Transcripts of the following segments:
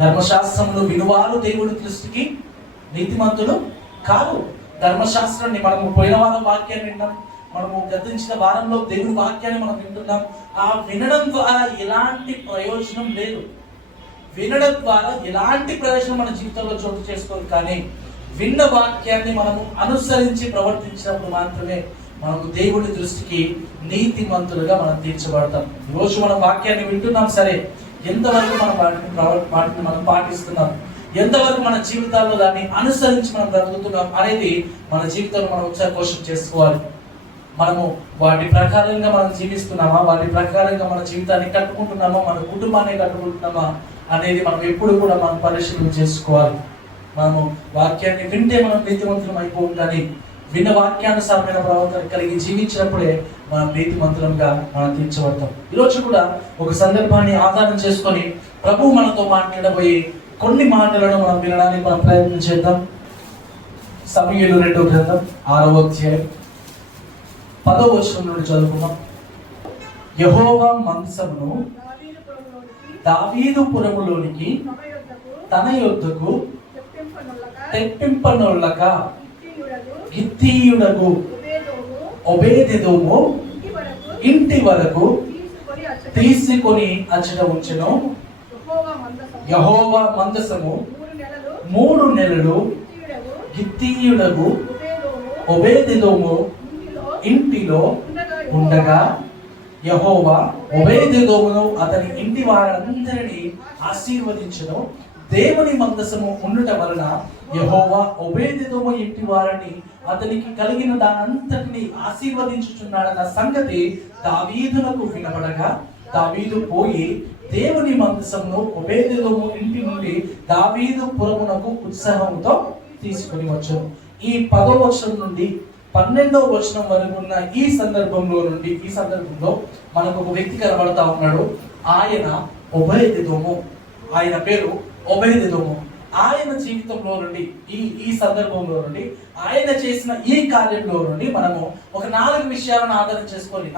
ధర్మశాస్త్రమును వినువారు దేవుడి దృష్టికి నీతిమంతులు కాదు. ధర్మశాస్త్రాన్ని మనము పోయిన వారం వాక్యాన్ని విన్నాం, మనము గతించిన వారంలో దేవుని వాక్యాన్ని మనం వింటున్నాం. ఆ వినడం ద్వారా ఎలాంటి ప్రయోజనం లేదు, వినడం ద్వారా ఎలాంటి ప్రయోజనం మన జీవితంలో చోటు చేసుకోదు. కానీ విన్న వాక్యాన్ని మనము అనుసరించి ప్రవర్తించినప్పుడు మాత్రమే మనకు దేవుడి దృష్టికి నీతిమంతులుగా మనం తీర్చబడతాం. ఈరోజు మనం వాక్యాన్ని వింటున్నాం, సరే ఎంతవరకు మనం వాటిని మనం పాటిస్తున్నాం, ఎంతవరకు మన జీవితాల్లో దాన్ని అనుసరించి మనం బ్రతుకుతున్నాం అనేది మన జీవితంలో మనం ఒకసారి క్వశ్చన్ చేసుకోవాలి. మనము వాటి ప్రకారంగా మనం జీవిస్తున్నామా, వాటి ప్రకారంగా మన జీవితాన్ని కట్టుకుంటున్నామా, మన కుటుంబాన్ని కట్టుకుంటున్నామా అనేది మనం ఎప్పుడు కూడా మనం పరిశీలన చేసుకోవాలి. మనము వాక్యాన్ని వింటే మనం నీతిమంతులం అయిపోం, కానీ విన్న వాక్యానుసారమైన ప్రవర్తన కలిగి జీవించినప్పుడే మనం నీతిమంతులంగా మనం తీర్చబడతాం. ఈరోజు కూడా ఒక సందర్భాన్ని ఆధారం చేసుకొని ప్రభు మనతో మాట్లాడబోయే కొన్ని మాటలను మనం వినడానికి మనం ప్రయత్నం చేద్దాం. సమూయేలు 2వ గ్రంథం 6వ అధ్యాయం 10వ వచనం నుండి చదువుకుందాం. యెహోవా మందసమును దావీదు పురములోనికి తన యొద్దకు తెప్పింపనొల్లగా గిత్తీయుడగు ఒబేదెదోము ఇంటి వరకు తీసుకొని అచ్చట ఉంచెను. యెహోవా మందసము 3 నెలలు గిత్తీయుడగు ఒబేదెదోము ఇంటిలో ఉండగా యెహోవా ఒబేదెదోమును అతని ఇంటి వారందరినీ ఆశీర్వదించెను. దేవుని మందసము ఉండుట వలన యెహోవా ఒబేదెదోము ఇంటి వారిని అతనికి కలిగిన దానంతటిని ఆశీర్వదించుచున్నాడన్న సంగతి దావీదునకు వినబడగా దావీదు పోయి దేవుని మందసమును ఒబేదెదోము ఇంటి నుండి దావీదు పురమునకు ఉత్సాహంతో తీసుకొని వచ్చాను. ఈ 10వ వచనం నుండి 12వ వచనం వరకు ఉన్న ఈ సందర్భంలో మనకు ఒక వ్యక్తి కనబడతా ఉన్నాడు. ఆయన ఒబేదెదోము, ఆయన పేరు ఒబేదెదోము. ఆయన జీవితంలో నుండి ఈ సందర్భంలో నుండి ఆయన చేసిన ఈ కార్యంలో నుండి మనము ఒక 4 విషయాలను ఆధారం చేసుకొని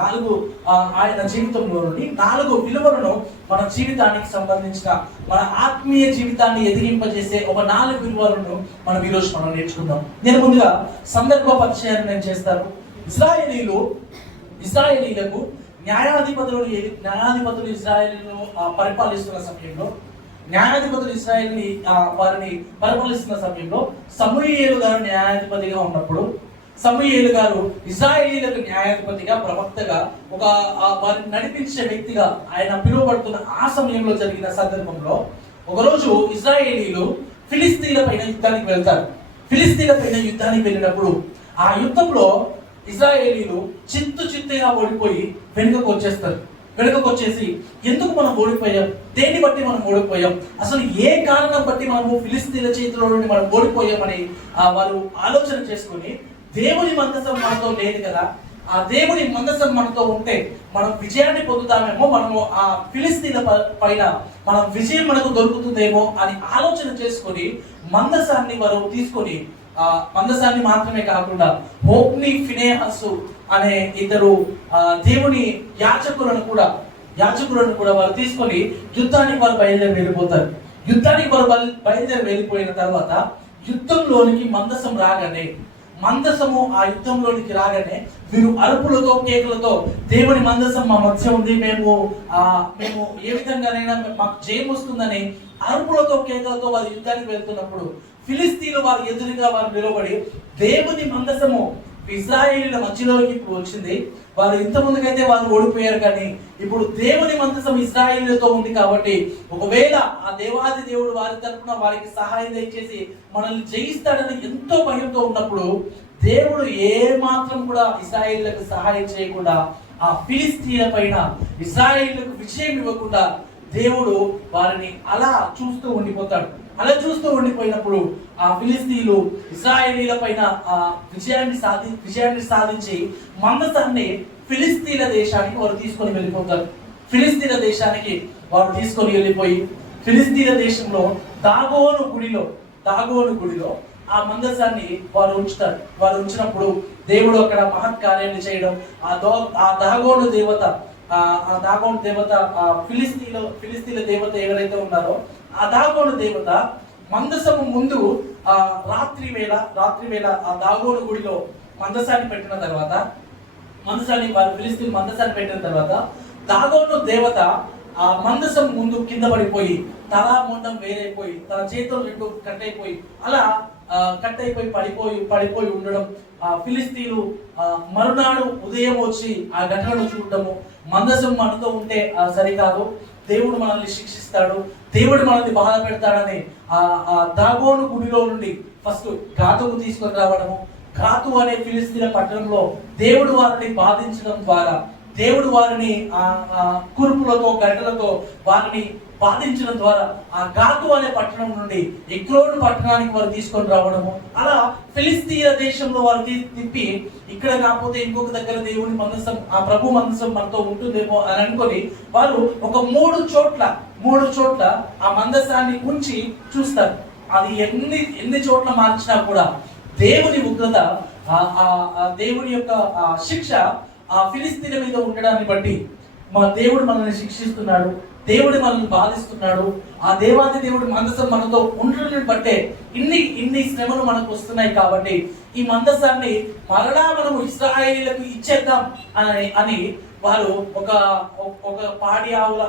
ఆయన జీవితంలో నుండి 4 విలువలను మన జీవితానికి సంబంధించిన మన ఆత్మీయ జీవితాన్ని ఎదిగింపజేసే ఒక 4 విలువలను మనం ఈరోజు మనం నేర్చుకుందాం. నేను ముందుగా సందర్భ పరిచయాన్ని నేను చేస్తాను. ఇశ్రాయేలీలకు న్యాయాధిపతులు ఇశ్రాయేలీలను పరిపాలిస్తున్న సమయంలో, న్యాయాధిపతులు ఇశ్రాయేల్ని వారిని పరిపాలిస్తున్న సమయంలో సమూయేలు గారు న్యాయాధిపతిగా ఉన్నప్పుడు, సమూయేలు గారు ఇశ్రాయేలీలకు న్యాయాధిపతిగా, ప్రవక్తగా, వారిని నడిపించే వ్యక్తిగా ఆయన పిలువబడుతున్న ఆ సమయంలో జరిగిన సందర్భంలో ఒకరోజు ఇశ్రాయేలీలు ఫిలిస్తీన్ల పైన యుద్ధానికి వెళ్తారు. ఫిలిస్తీన్ల పైన యుద్ధానికి వెళ్ళినప్పుడు ఆ యుద్ధంలో ఇశ్రాయేలీలు చిత్తుగా ఓడిపోయి వెనుకకు వచ్చేసి ఎందుకు మనం ఓడిపోయాం, దేన్ని బట్టి మనం ఓడిపోయాం, అసలు ఏ కారణం బట్టి మనము ఫిలిస్తీన్ల చేతిలో నుండి మనం ఓడిపోయామని వారు ఆలోచన చేసుకొని, దేవుని మందసం మనతో లేదు కదా, ఆ దేవుని మందసం మనతో ఉంటే మనం విజయాన్ని పొందుతామేమో, మనము ఆ ఫిలిస్తీన్ల పైన మనం విజయం మనకు దొరుకుతుందేమో అని ఆలోచన చేసుకొని మందసాన్ని వారు తీసుకొని, మందసాన్ని మాత్రమే కాకుండా హోప్ని, ఫినెహాసు అనే 2 దేవుని యాజకులను కూడా వారు తీసుకొని యుద్ధానికి వారు బయలుదేరి వెళ్ళిపోతారు. యుద్ధానికి వారు బయలుదేరి వెళ్ళిపోయిన తర్వాత యుద్ధంలోనికి మందసము ఆ యుద్ధంలోనికి రాగానే వీరు అరుపులతో, కేకలతో, దేవుని మందసం మా మధ్య ఉంది, మేము ఏ విధంగానైనా మాకు జయం వస్తుందని అరుపులతో, కేకలతో వారు యుద్ధానికి వెళ్తున్నప్పుడు ఫిలిస్తీన్లు వారి ఎదురుగా వారు నిలబడి, దేవుని మందసము ఇశ్రాయేలీల మధ్యలోకి ఇప్పుడు వచ్చింది, వారు ఇంత ముందుకైతే వారు ఓడిపోయారు, కానీ ఇప్పుడు దేవుని మందసం ఇశ్రాయేలీలతో ఉంది కాబట్టి ఒకవేళ ఆ దేవాది దేవుడు వారి తరపున వారికి సహాయం దయచేసి మనల్ని జయిస్తాడని ఎంతో భయంతో ఉన్నప్పుడు దేవుడు ఏ మాత్రం కూడా ఇశ్రాయేలీలకు సహాయం చేయకుండా ఆ ఫిలిస్తీన్ల పైన ఇశ్రాయేలీలకు విజయం ఇవ్వకుండా దేవుడు వారిని అలా చూస్తూ ఉండిపోతాడు. అలా చూస్తూ ఉండిపోయినప్పుడు ఆ ఫిలిస్తీన్లు ఇశ్రాయేలీల పైన విజయాన్ని సాధించి మందసాన్ని ఫిలిస్తీన్ల దేశానికి వారు తీసుకొని వెళ్ళిపోతారు. ఫిలిస్తీన్ల దేశానికి వారు తీసుకొని వెళ్ళిపోయి ఫిలిస్తీన్ల దేశంలో దాగోను గుడిలో ఆ మందసాన్ని వారు ఉంచుతారు. వారు ఉంచినప్పుడు దేవుడు అక్కడ మహత్కార్యాన్ని చేయడం, ఆ దాగోను దేవత ఫిలిస్తీన్ల దేవత ఎవరైతే ఉన్నారో ఆ దాగోను దేవత మందసము ముందు రాత్రి వేళ ఆ దాగోను గుడిలో మందసాన్ని పెట్టిన తర్వాత, ఫిలిస్తీన్ మందసాన్ని పెట్టిన తర్వాత దాగోను దేవత ఆ మందసం ముందు కింద పడిపోయి తలా మొండం వేరైపోయి తన చేతులు రెండు కట్ అయిపోయి అలా పడిపోయి ఉండడం, ఫిలిస్తీన్లు మరునాడు ఉదయం వచ్చి ఆ ఘటనను చూడటము, మందసం మనతో ఉంటే సరికాదు, దేవుడు మనల్ని శిక్షిస్తాడు, దేవుడు మనల్ని బాధ పెడతాడని ఆ దాగోను గుడిలో నుండి ఫస్ట్ గాతుకు తీసుకొని రావడము, గాతు అనే ఫిలిస్తీన్ల పట్టణంలో దేవుడు వారిని బాధించడం ద్వారా, దేవుడు వారిని కురుపులతో గడ్డలతో వారిని బాధించడం ద్వారా ఆ గాతు అనే పట్టణం నుండి ఎక్రోను పట్టణానికి వారు తీసుకొని రావడము, అలా ఫిలిస్తీయ దేశంలో వారు తిప్పి ఇక్కడ కాకపోతే ఇంకొక దగ్గర దేవుని మందసం, ఆ ప్రభు మందసం మనతో ఉంటుందేమో అని అనుకొని వారు ఒక మూడు చోట్ల ఆ మందసాన్ని ఉంచి చూస్తారు. అది ఎన్ని చోట్ల మార్చినా కూడా దేవుని ఉగ్రత, దేవుని యొక్క శిక్ష ఆ ఫిలిస్తీన్ల మీద ఉండడాన్ని బట్టి మన దేవుడు మనల్ని శిక్షిస్తున్నాడు, దేవుడు మనల్ని బాధిస్తున్నాడు. ఆ దేవాది దేవుడి మందసం మనతో ఉండడాన్ని బట్టే ఇన్ని శ్రమలు మనకు వస్తున్నాయి. కాబట్టి ఈ మందసాన్ని మరలా మనము ఇశ్రాయేలీయులకు ఇచ్చేద్దాం అని వారు ఒక పాడి ఆవుల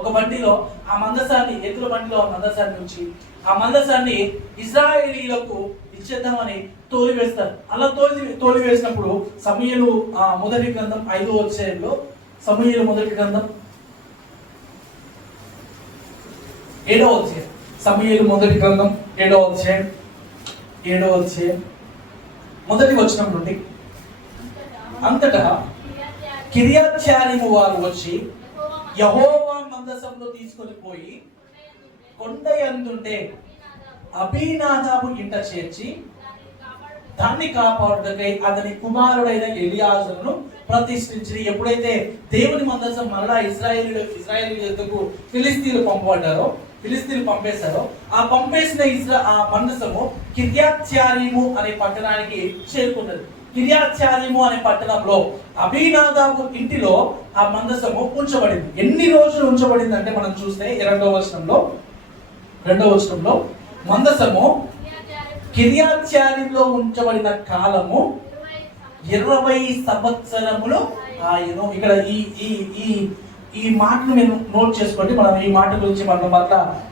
ఒక బండిలో ఆ మందసాన్ని, ఎద్దుల బండిలో ఆ మందసాన్ని ఉంచి ఆ మందసాన్ని ఇశ్రాయేలీయులకు ఇచ్చేద్దామని తోలివేస్తారు. అలా తోలివేసినప్పుడు సమూయేలు మొదటి గ్రంథం 5వ అధ్యాయంలో, సమూయేలు మొదటి గ్రంథం 7వ అధ్యాయం, సమూయేలు మొదటి గ్రంథం 7వ అధ్యాయం మొదటి వచనం నుండి, అంతటా కిర్యత్యారీము వారు వచ్చి యెహోవా మందసంలో తీసుకొని పోయి కొండ యందుండే అబీనాదాబు ఇంట చేర్చి దాన్ని కాపాడుటకై అతని కుమారుడైన ఎలియాజరును ప్రతిష్ఠించి, ఎప్పుడైతే దేవుని మందసం మరలా ఇశ్రాయేలీయులకు ఫిలిస్తీన్లు పంపేశారో ఆ పంపేసిన ఆ మందసము కిర్యత్యారీము అనే పట్టణానికి చేరుకున్నది. కిర్యత్యారీము అనే పట్టణంలో అబీనాదాబు ఇంటిలో ఆ మందసము ఉంచబడింది. ఎన్ని రోజులు ఉంచబడింది అంటే మనం చూస్తే 2వ వచనంలో మందసము కిర్యత్యారీములో ఉంచబడిన కాలము 20 సంవత్సరములు ఆయను. ఇక్కడ ఈ మాటను మీరు నోట్ చేసుకోండి. మనం ఈ మాట గురించి మనం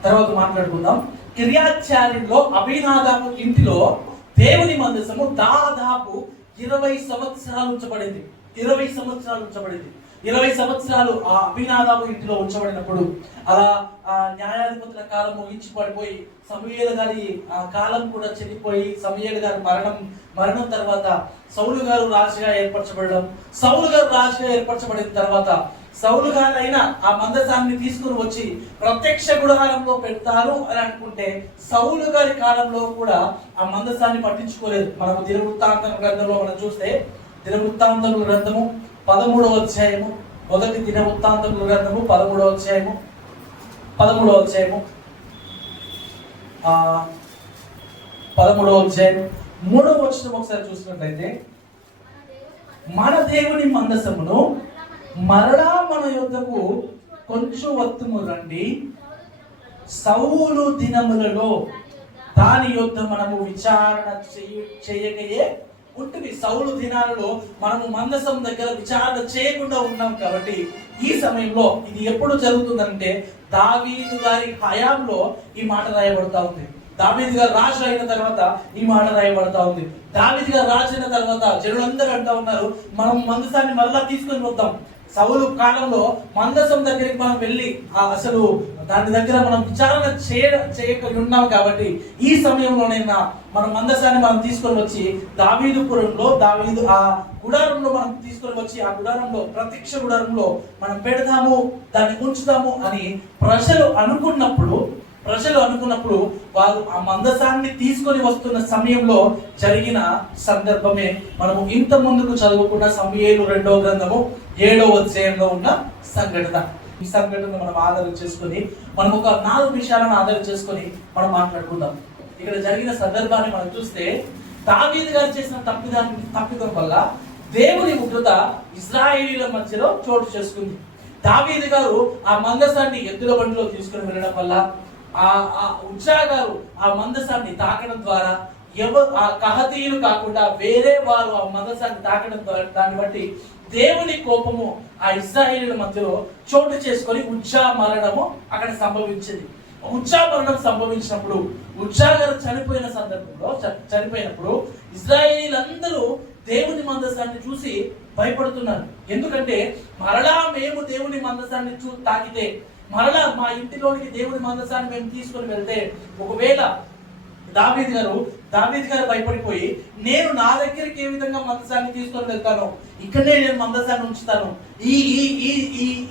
తర్వాత మాట్లాడుకుందాం. కిర్యత్యారీములో అబీనాదాబు ఇంటిలో దేవుని మందసము దాదాపు 20 సంవత్సరాలు ఉంచబడింది. 20 సంవత్సరాలు ఆ అబీనాదాబు ఇంటిలో ఉంచబడినప్పుడు అలా న్యాయాధిపతుల కాలం ముగించి పడిపోయి సమూయేలు గారి కాలం కూడా చెల్లిపోయి సమూయేలు గారి మరణం తర్వాత సౌలు గారు రాజుగా ఏర్పరచబడిన తర్వాత సౌలు గారైనా ఆ మందసాన్ని తీసుకుని వచ్చి ప్రత్యక్ష గుడారంలో పెడతారు అని అనుకుంటే సౌలు గారి కాలంలో కూడా ఆ మందసాన్ని పట్టించుకోలేదు. మనకు దినవృత్తాంతం గ్రంథంలో మనం చూస్తే దినవృత్తాంతముల గ్రంథము 13వ అధ్యాయము, మొదటి దినవృత్తాంతముల గ్రంథము 13వ అధ్యాయము 3వ వచనం ఒకసారి చూసినట్లయితే, మన దేవుని మందసమును మరలా మన యొద్దకు కొంచెం వత్తుము రండి, సౌలు దినములలో దాని యొద్ద మనము విచారణ చేయకయే ఉంటుంది. సౌలు దినాలలో మనము మందసం దగ్గర విచారణ చేయకుండా ఉన్నాం. కాబట్టి ఈ సమయంలో ఇది ఎప్పుడు జరుగుతుందంటే దావీదు గారి హయాంలో ఈ మాట రాయబడతా ఉంది. దావీదు గారు రాజు అయిన తర్వాత ఈ మాట రాయబడతా ఉంది. దావీదు గారు రాజు అయిన తర్వాత జనులందరూ అంటా ఉన్నారు, మనం మందసాన్ని మరలా తీసుకొని వద్దాం. సౌలు కాలంలో మందసం దగ్గరికి మనం వెళ్ళి అసలు దాని దగ్గర మనం విచారణ చేయక ఉన్నాం. కాబట్టి ఈ సమయంలోనైనా మనం మందసాన్ని మనం తీసుకొని వచ్చి దావీదు ఆ గుడారంలో మనం తీసుకొని వచ్చి ఆ గుడారంలో ప్రత్యక్ష గుడారంలో మనం పెడతాము, దాన్ని ఉంచుతాము అని ప్రజలు అనుకున్నప్పుడు వారు ఆ మందసాన్ని తీసుకొని వస్తున్న సమయంలో జరిగిన సందర్భమే మనము ఇంత ముందుకు చదువుకున్న సమూయేలు 2వ గ్రంథము 7వ అధ్యాయంలో ఉన్న సంఘటన. ఈ సంఘటన మనం ఆధారం చేసుకొని మనం ఒక 4 విషయాలను ఆధారం చేసుకొని మనం మాట్లాడుకుందాం. ఇక్కడ జరిగిన సందర్భాన్ని మనం చూస్తే దావీదు గారు చేసిన తప్పిదం వల్ల దేవుని ఉగ్రత ఇశ్రాయేలీయుల మధ్యలో చోటు చేసుకుంది. దావీదు గారు ఆ మందసాన్ని ఎద్దుల బండిలో తీసుకుని వెళ్ళడం వల్ల ఆ ఉజ్జా గారు ఆ మందసాన్ని తాకడం ద్వారా ఆ కహతీయులు కాకుండా వేరే వారు ఆ మందసాన్ని తాకడం ద్వారా దాన్ని బట్టి దేవుని కోపము ఆ ఇశ్రాయేలీయుల మధ్యలో చోటు చేసుకొని ఉజ్జా మరణము అక్కడ సంభవించింది. ఉజ్జా మరణం సంభవించినప్పుడు ఉజ్జా గారు చనిపోయిన సందర్భంలో చనిపోయినప్పుడు ఇశ్రాయేలీయులందరూ దేవుని మందసాన్ని చూసి భయపడుతున్నారు. ఎందుకంటే మరలా మేము దేవుని మందసాన్ని తాకితే, మరలా మా ఇంటిలోనికి దేవుని మందసాన్ని మేము తీసుకొని వెళ్తే, ఒకవేళ దావీదు గారు భయపడిపోయి, నేను నా దగ్గరికి ఏ విధంగా మందసాన్ని తీసుకొని వెళ్తాను, ఇక్కడనే నేను మందసాన్ని ఉంచుతాను,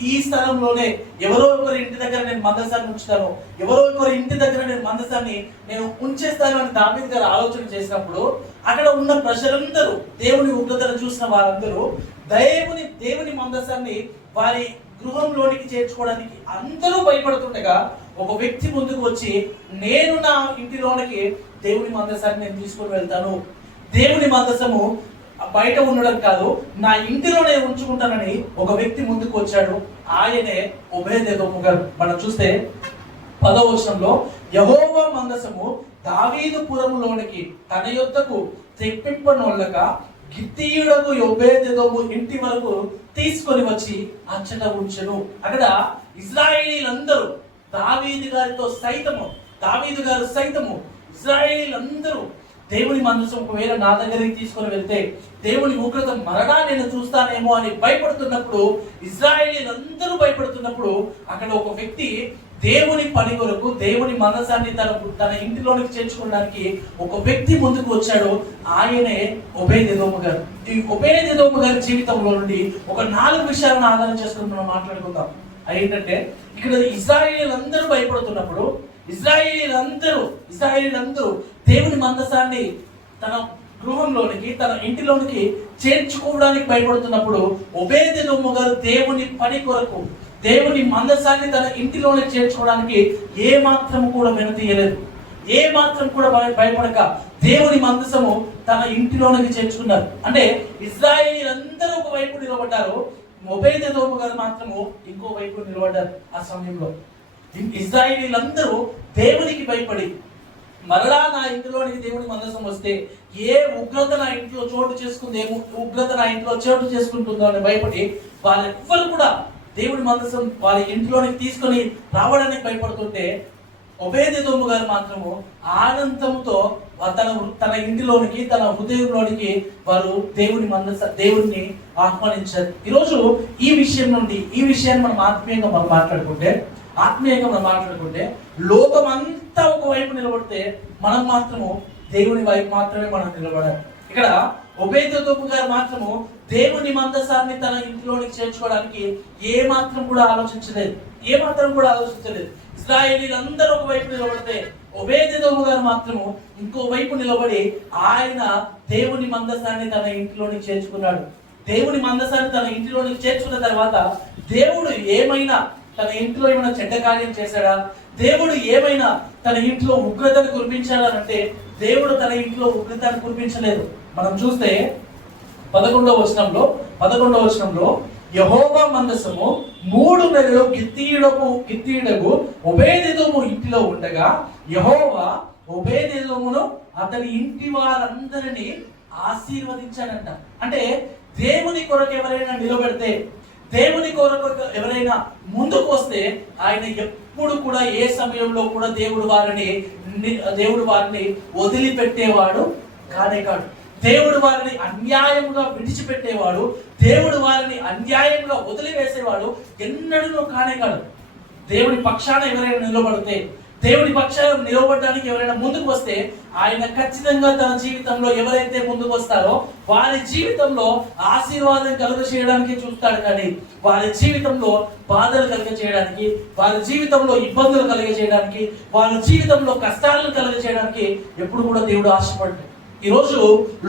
ఈ స్థలంలోనే ఎవరో ఒకరి ఇంటి దగ్గర నేను మందసాన్ని ఉంచుతాను, ఎవరో ఒకరి ఇంటి దగ్గర నేను మందసాన్ని ఉంచేస్తాను అని దావీదు గారు ఆలోచన చేసినప్పుడు అక్కడ ఉన్న ప్రజలందరూ, దేవుని ఉగ్రతను చూసిన వారందరూ దేవుని మందసాన్ని వారి గృహంలోనికి చేర్చుకోవడానికి అందరూ భయపడుతుండగా ఒక వ్యక్తి ముందుకు వచ్చి, నేను నా ఇంటిలోనికి దేవుని మందసాన్ని నేను తీసుకొని వెళ్తాను, దేవుని మందసము బయట ఉండడం కాదు నా ఇంటిలోనే ఉంచుకుంటానని ఒక వ్యక్తి ముందుకు వచ్చాడు. ఆయనే ఓబేదెదోము గారు. మనం చూస్తే 10వ వచనంలో, యెహోవా మందసము దావీదు పురములోనికి తన యొద్దకు తెప్పింపనొల్లక గిత్తీయుడకు ఓబేదెదోము ఇంటి వరకు తీసుకొని వచ్చి అచ్చట ఉంచెను. అక్కడ ఇశ్రాయేలీలందరూ దావీదు గారు సైతము ఇశ్రాయేలీలందరూ దేవుని మందసం ఒకవేళ నా దగ్గరికి తీసుకొని వెళ్తే దేవుని ఉగ్రత మరలా నేను చూస్తానేమో అని భయపడుతున్నప్పుడు, ఇశ్రాయేలీలందరూ భయపడుతున్నప్పుడు అక్కడ ఒక వ్యక్తి దేవుని పని కొరకు దేవుని మనసాన్ని తన ఇంటిలోనికి చేర్చుకోవడానికి ఒక వ్యక్తి ముందుకు వచ్చాడు. ఆయనే ఓబేదెదోము గారు. ఈ ఓబేదెదోము గారి జీవితంలో నుండి ఒక 4 విషయాలను ఆధారం చేసుకుని మనం మాట్లాడుకుందాం. ఏంటంటే, ఇక్కడ ఇశ్రాయేలీలందరూ భయపడుతున్నప్పుడు, ఇశ్రాయేలీలందరూ దేవుని మందసాన్ని తన గృహంలోనికి తన ఇంటిలోనికి చేర్చుకోవడానికి భయపడుతున్నప్పుడు ఓబేదెదోము గారు దేవుని పని కొరకు దేవుని మందసాన్ని తన ఇంటిలోనికి చేర్చుకోవడానికి ఏ మాత్రం కూడా వెనుతీయలేదు. ఏ మాత్రం కూడా భయపడక దేవుని మందసము తన ఇంటిలోనికి చేర్చుకున్నారు. అంటే ఇశ్రాయేలీలందరూ ఒక వైపు నిలబడ్డారు, ఓబేదెదోము గారు మాత్రము ఇంకో వైపు నిలబడ్డారు. ఆ సమయంలో ఇశ్రాయేలీలందరూ దేవునికి భయపడి, మరలా నా ఇంటిలోనికి దేవుని మందసం వస్తే ఏ ఉగ్రత నా ఇంట్లో చోటు చేసుకుంటుందో అని భయపడి వాళ్ళెవ్వరు కూడా దేవుని మందసం వారి ఇంటిలోనికి తీసుకొని రావడానికి భయపడుతుంటే, ఓబేదెదోము గారు మాత్రము ఆనందంతో తన ఇంటిలోనికి తన హృదయంలోనికి వారు దేవుణ్ణి ఆహ్వానించారు. ఈరోజు ఈ విషయాన్ని మనం ఆత్మీయంగా మనం మాట్లాడుకుంటే లోకమంతా ఒకవైపు నిలబడితే మనం మాత్రము దేవుని వైపు మాత్రమే మనం నిలబడాలి. ఇక్కడ ఓబేదెదోము గారు మాత్రము దేవుని మందసాన్ని తన ఇంటిలోనికి చేర్చుకోవడానికి ఏ మాత్రం కూడా ఆలోచించలేదు. ఇశ్రాయేలీలందరూ ఒకవైపు నిలబడితే ఓబేదెదోము గారు మాత్రము ఇంకో వైపు నిలబడి ఆయన దేవుని మందసాన్ని తన ఇంటిలోనికి చేర్చుకున్నాడు. దేవుని మందసాన్ని తన ఇంటిలోనికి చేర్చుకున్న తర్వాత దేవుడు ఏమైనా తన ఇంట్లో ఏమైనా చెడ్డ కార్యం చేశాడా, దేవుడు ఏమైనా తన ఇంట్లో ఉగ్రతను కురిపించాడంటే దేవుడు తన ఇంట్లో ఉగ్రతను కురిపించలేదు. మనం చూస్తే 11వ వచనంలో యెహోవా మందసము 3 నెలలు గిత్తీయుడకు ఓబేదెదోము ఇంటిలో ఉండగా యెహోవా ఓబేదెదోమును అతని ఇంటి వారందరినీ ఆశీర్వదించాడంట. అంటే దేవుని కొరకు ఎవరైనా నిలబెడితే, దేవుని కొరకు ఎవరైనా ముందుకు వస్తే ఆయన ఎప్పుడు కూడా ఏ సమయంలో కూడా దేవుడు వారిని వదిలిపెట్టేవాడు కానే కాదు. దేవుడు వారిని అన్యాయంగా విడిచిపెట్టేవాడు, దేవుడు వారిని అన్యాయంగా వదిలివేసేవాడు ఎన్నడూ కానే కాదు. దేవుని పక్షాన ఎవరైనా నిలబడితే, దేవుని పక్షాన నిలబడడానికి ఎవరైనా ముందుకు వస్తే ఆయన ఖచ్చితంగా తన జీవితంలో ఎవరైతే ముందుకు వస్తారో వారి జీవితంలో ఆశీర్వాదం కలుగజేయడానికి చూస్తాడు. కానీ వారి జీవితంలో బాధలు కలుగజేయడానికి, వారి జీవితంలో ఇబ్బందులు కలుగజేయడానికి, వారి జీవితంలో కష్టాలను కలుగజేయడానికి ఎప్పుడు కూడా దేవుడు ఆశపడ్డాడు. ఈరోజు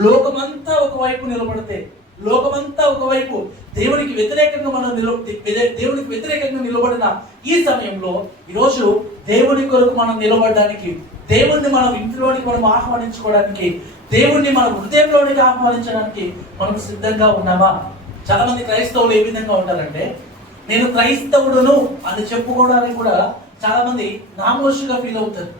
లోకమంతా ఒకవైపు నిలబడితే, లోకమంతా ఒకవైపు దేవునికి వ్యతిరేకంగా నిలబడిన ఈ సమయంలో ఈరోజు దేవుని కొరకు మనం నిలబడడానికి, దేవుణ్ణి మనం ఇంటిలోనికి మనం ఆహ్వానించుకోవడానికి, దేవుణ్ణి మన హృదయంలోనికి ఆహ్వానించడానికి మనం సిద్ధంగా ఉన్నామా? చాలా మంది క్రైస్తవులు ఏ విధంగా ఉంటారంటే, నేను క్రైస్తవుడును అని చెప్పుకోవడానికి కూడా చాలా మంది నామోషిగా ఫీల్ అవుతారు.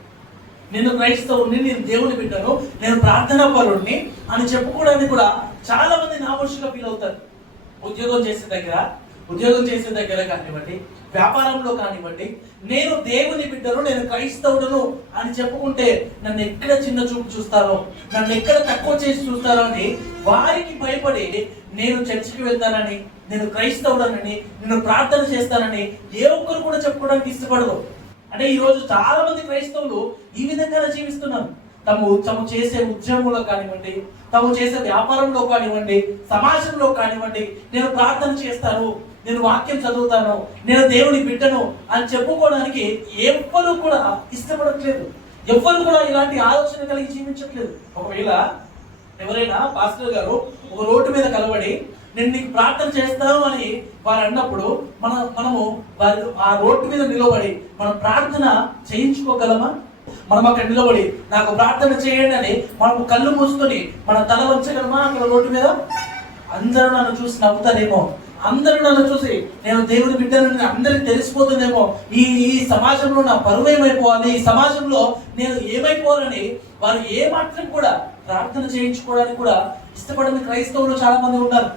నేను క్రైస్తవుడిని, నేను దేవుని బిడ్డను, నేను ప్రార్థనా పరుడిని అని చెప్పుకోవడానికి కూడా చాలా మంది నామోషిగా ఫీల్ అవుతారు. ఉద్యోగం చేసే దగ్గర కానివ్వండి, వ్యాపారంలో కానివ్వండి, నేను దేవుని బిడ్డను, నేను క్రైస్తవుడును అని చెప్పుకుంటే నన్ను ఎక్కడ చిన్న చూపు చూస్తారో, నన్ను ఎక్కడ తక్కువ చేసి చూస్తారో అని వారికి భయపడి నేను చర్చికి వెళ్తానని, నేను క్రైస్తవుడనని, నేను ప్రార్థన చేస్తానని ఏ ఒక్కరు కూడా చెప్పుకోవడానికి ఇష్టపడరు. అంటే ఈ రోజు చాలా మంది క్రైస్తవులు ఈ విధంగా జీవిస్తున్నారు. తాము చేసే ఉద్యోగంలో కానివ్వండి, తాము చేసే వ్యాపారంలో కానివ్వండి, సమాజంలో కానివ్వండి, నేను ప్రార్థన చేస్తాను, నేను వాక్యం చదువుతాను, నేను దేవుని బిడ్డను అని చెప్పుకోవడానికి ఎవ్వరు కూడా ఇష్టపడట్లేదు. ఎవ్వరు కూడా ఇలాంటి ఆలోచన కలిగి జీవించట్లేదు. ఒకవేళ ఎవరైనా పాస్టర్ గారు ఒక రోడ్డు మీద కలబడి నేను నీకు ప్రార్థన చేస్తాను అని వారు అన్నప్పుడు మనము వారు ఆ రోడ్డు మీద నిలబడి మనం ప్రార్థన చేయించుకోగలమా? మనం అక్కడ నిలబడి నాకు ప్రార్థన చేయండి అని మనం కళ్ళు మూసుకొని మన తల వంచగలమా? అక్కడ రోడ్డు మీద అందరూ నన్ను చూసి నవ్వుతారేమో, అందరూ నన్ను చూసి నేను దేవుని బిడ్డను అందరికి తెలిసిపోతుందేమో, ఈ సమాజంలో నా పరువు ఏమైపోవాలి, ఈ సమాజంలో నేను ఏమైపోవాలని వారు ఏ మాత్రం కూడా ప్రార్థన చేయించుకోవడానికి కూడా ఇష్టపడని క్రైస్తవులు చాలా మంది ఉన్నారు.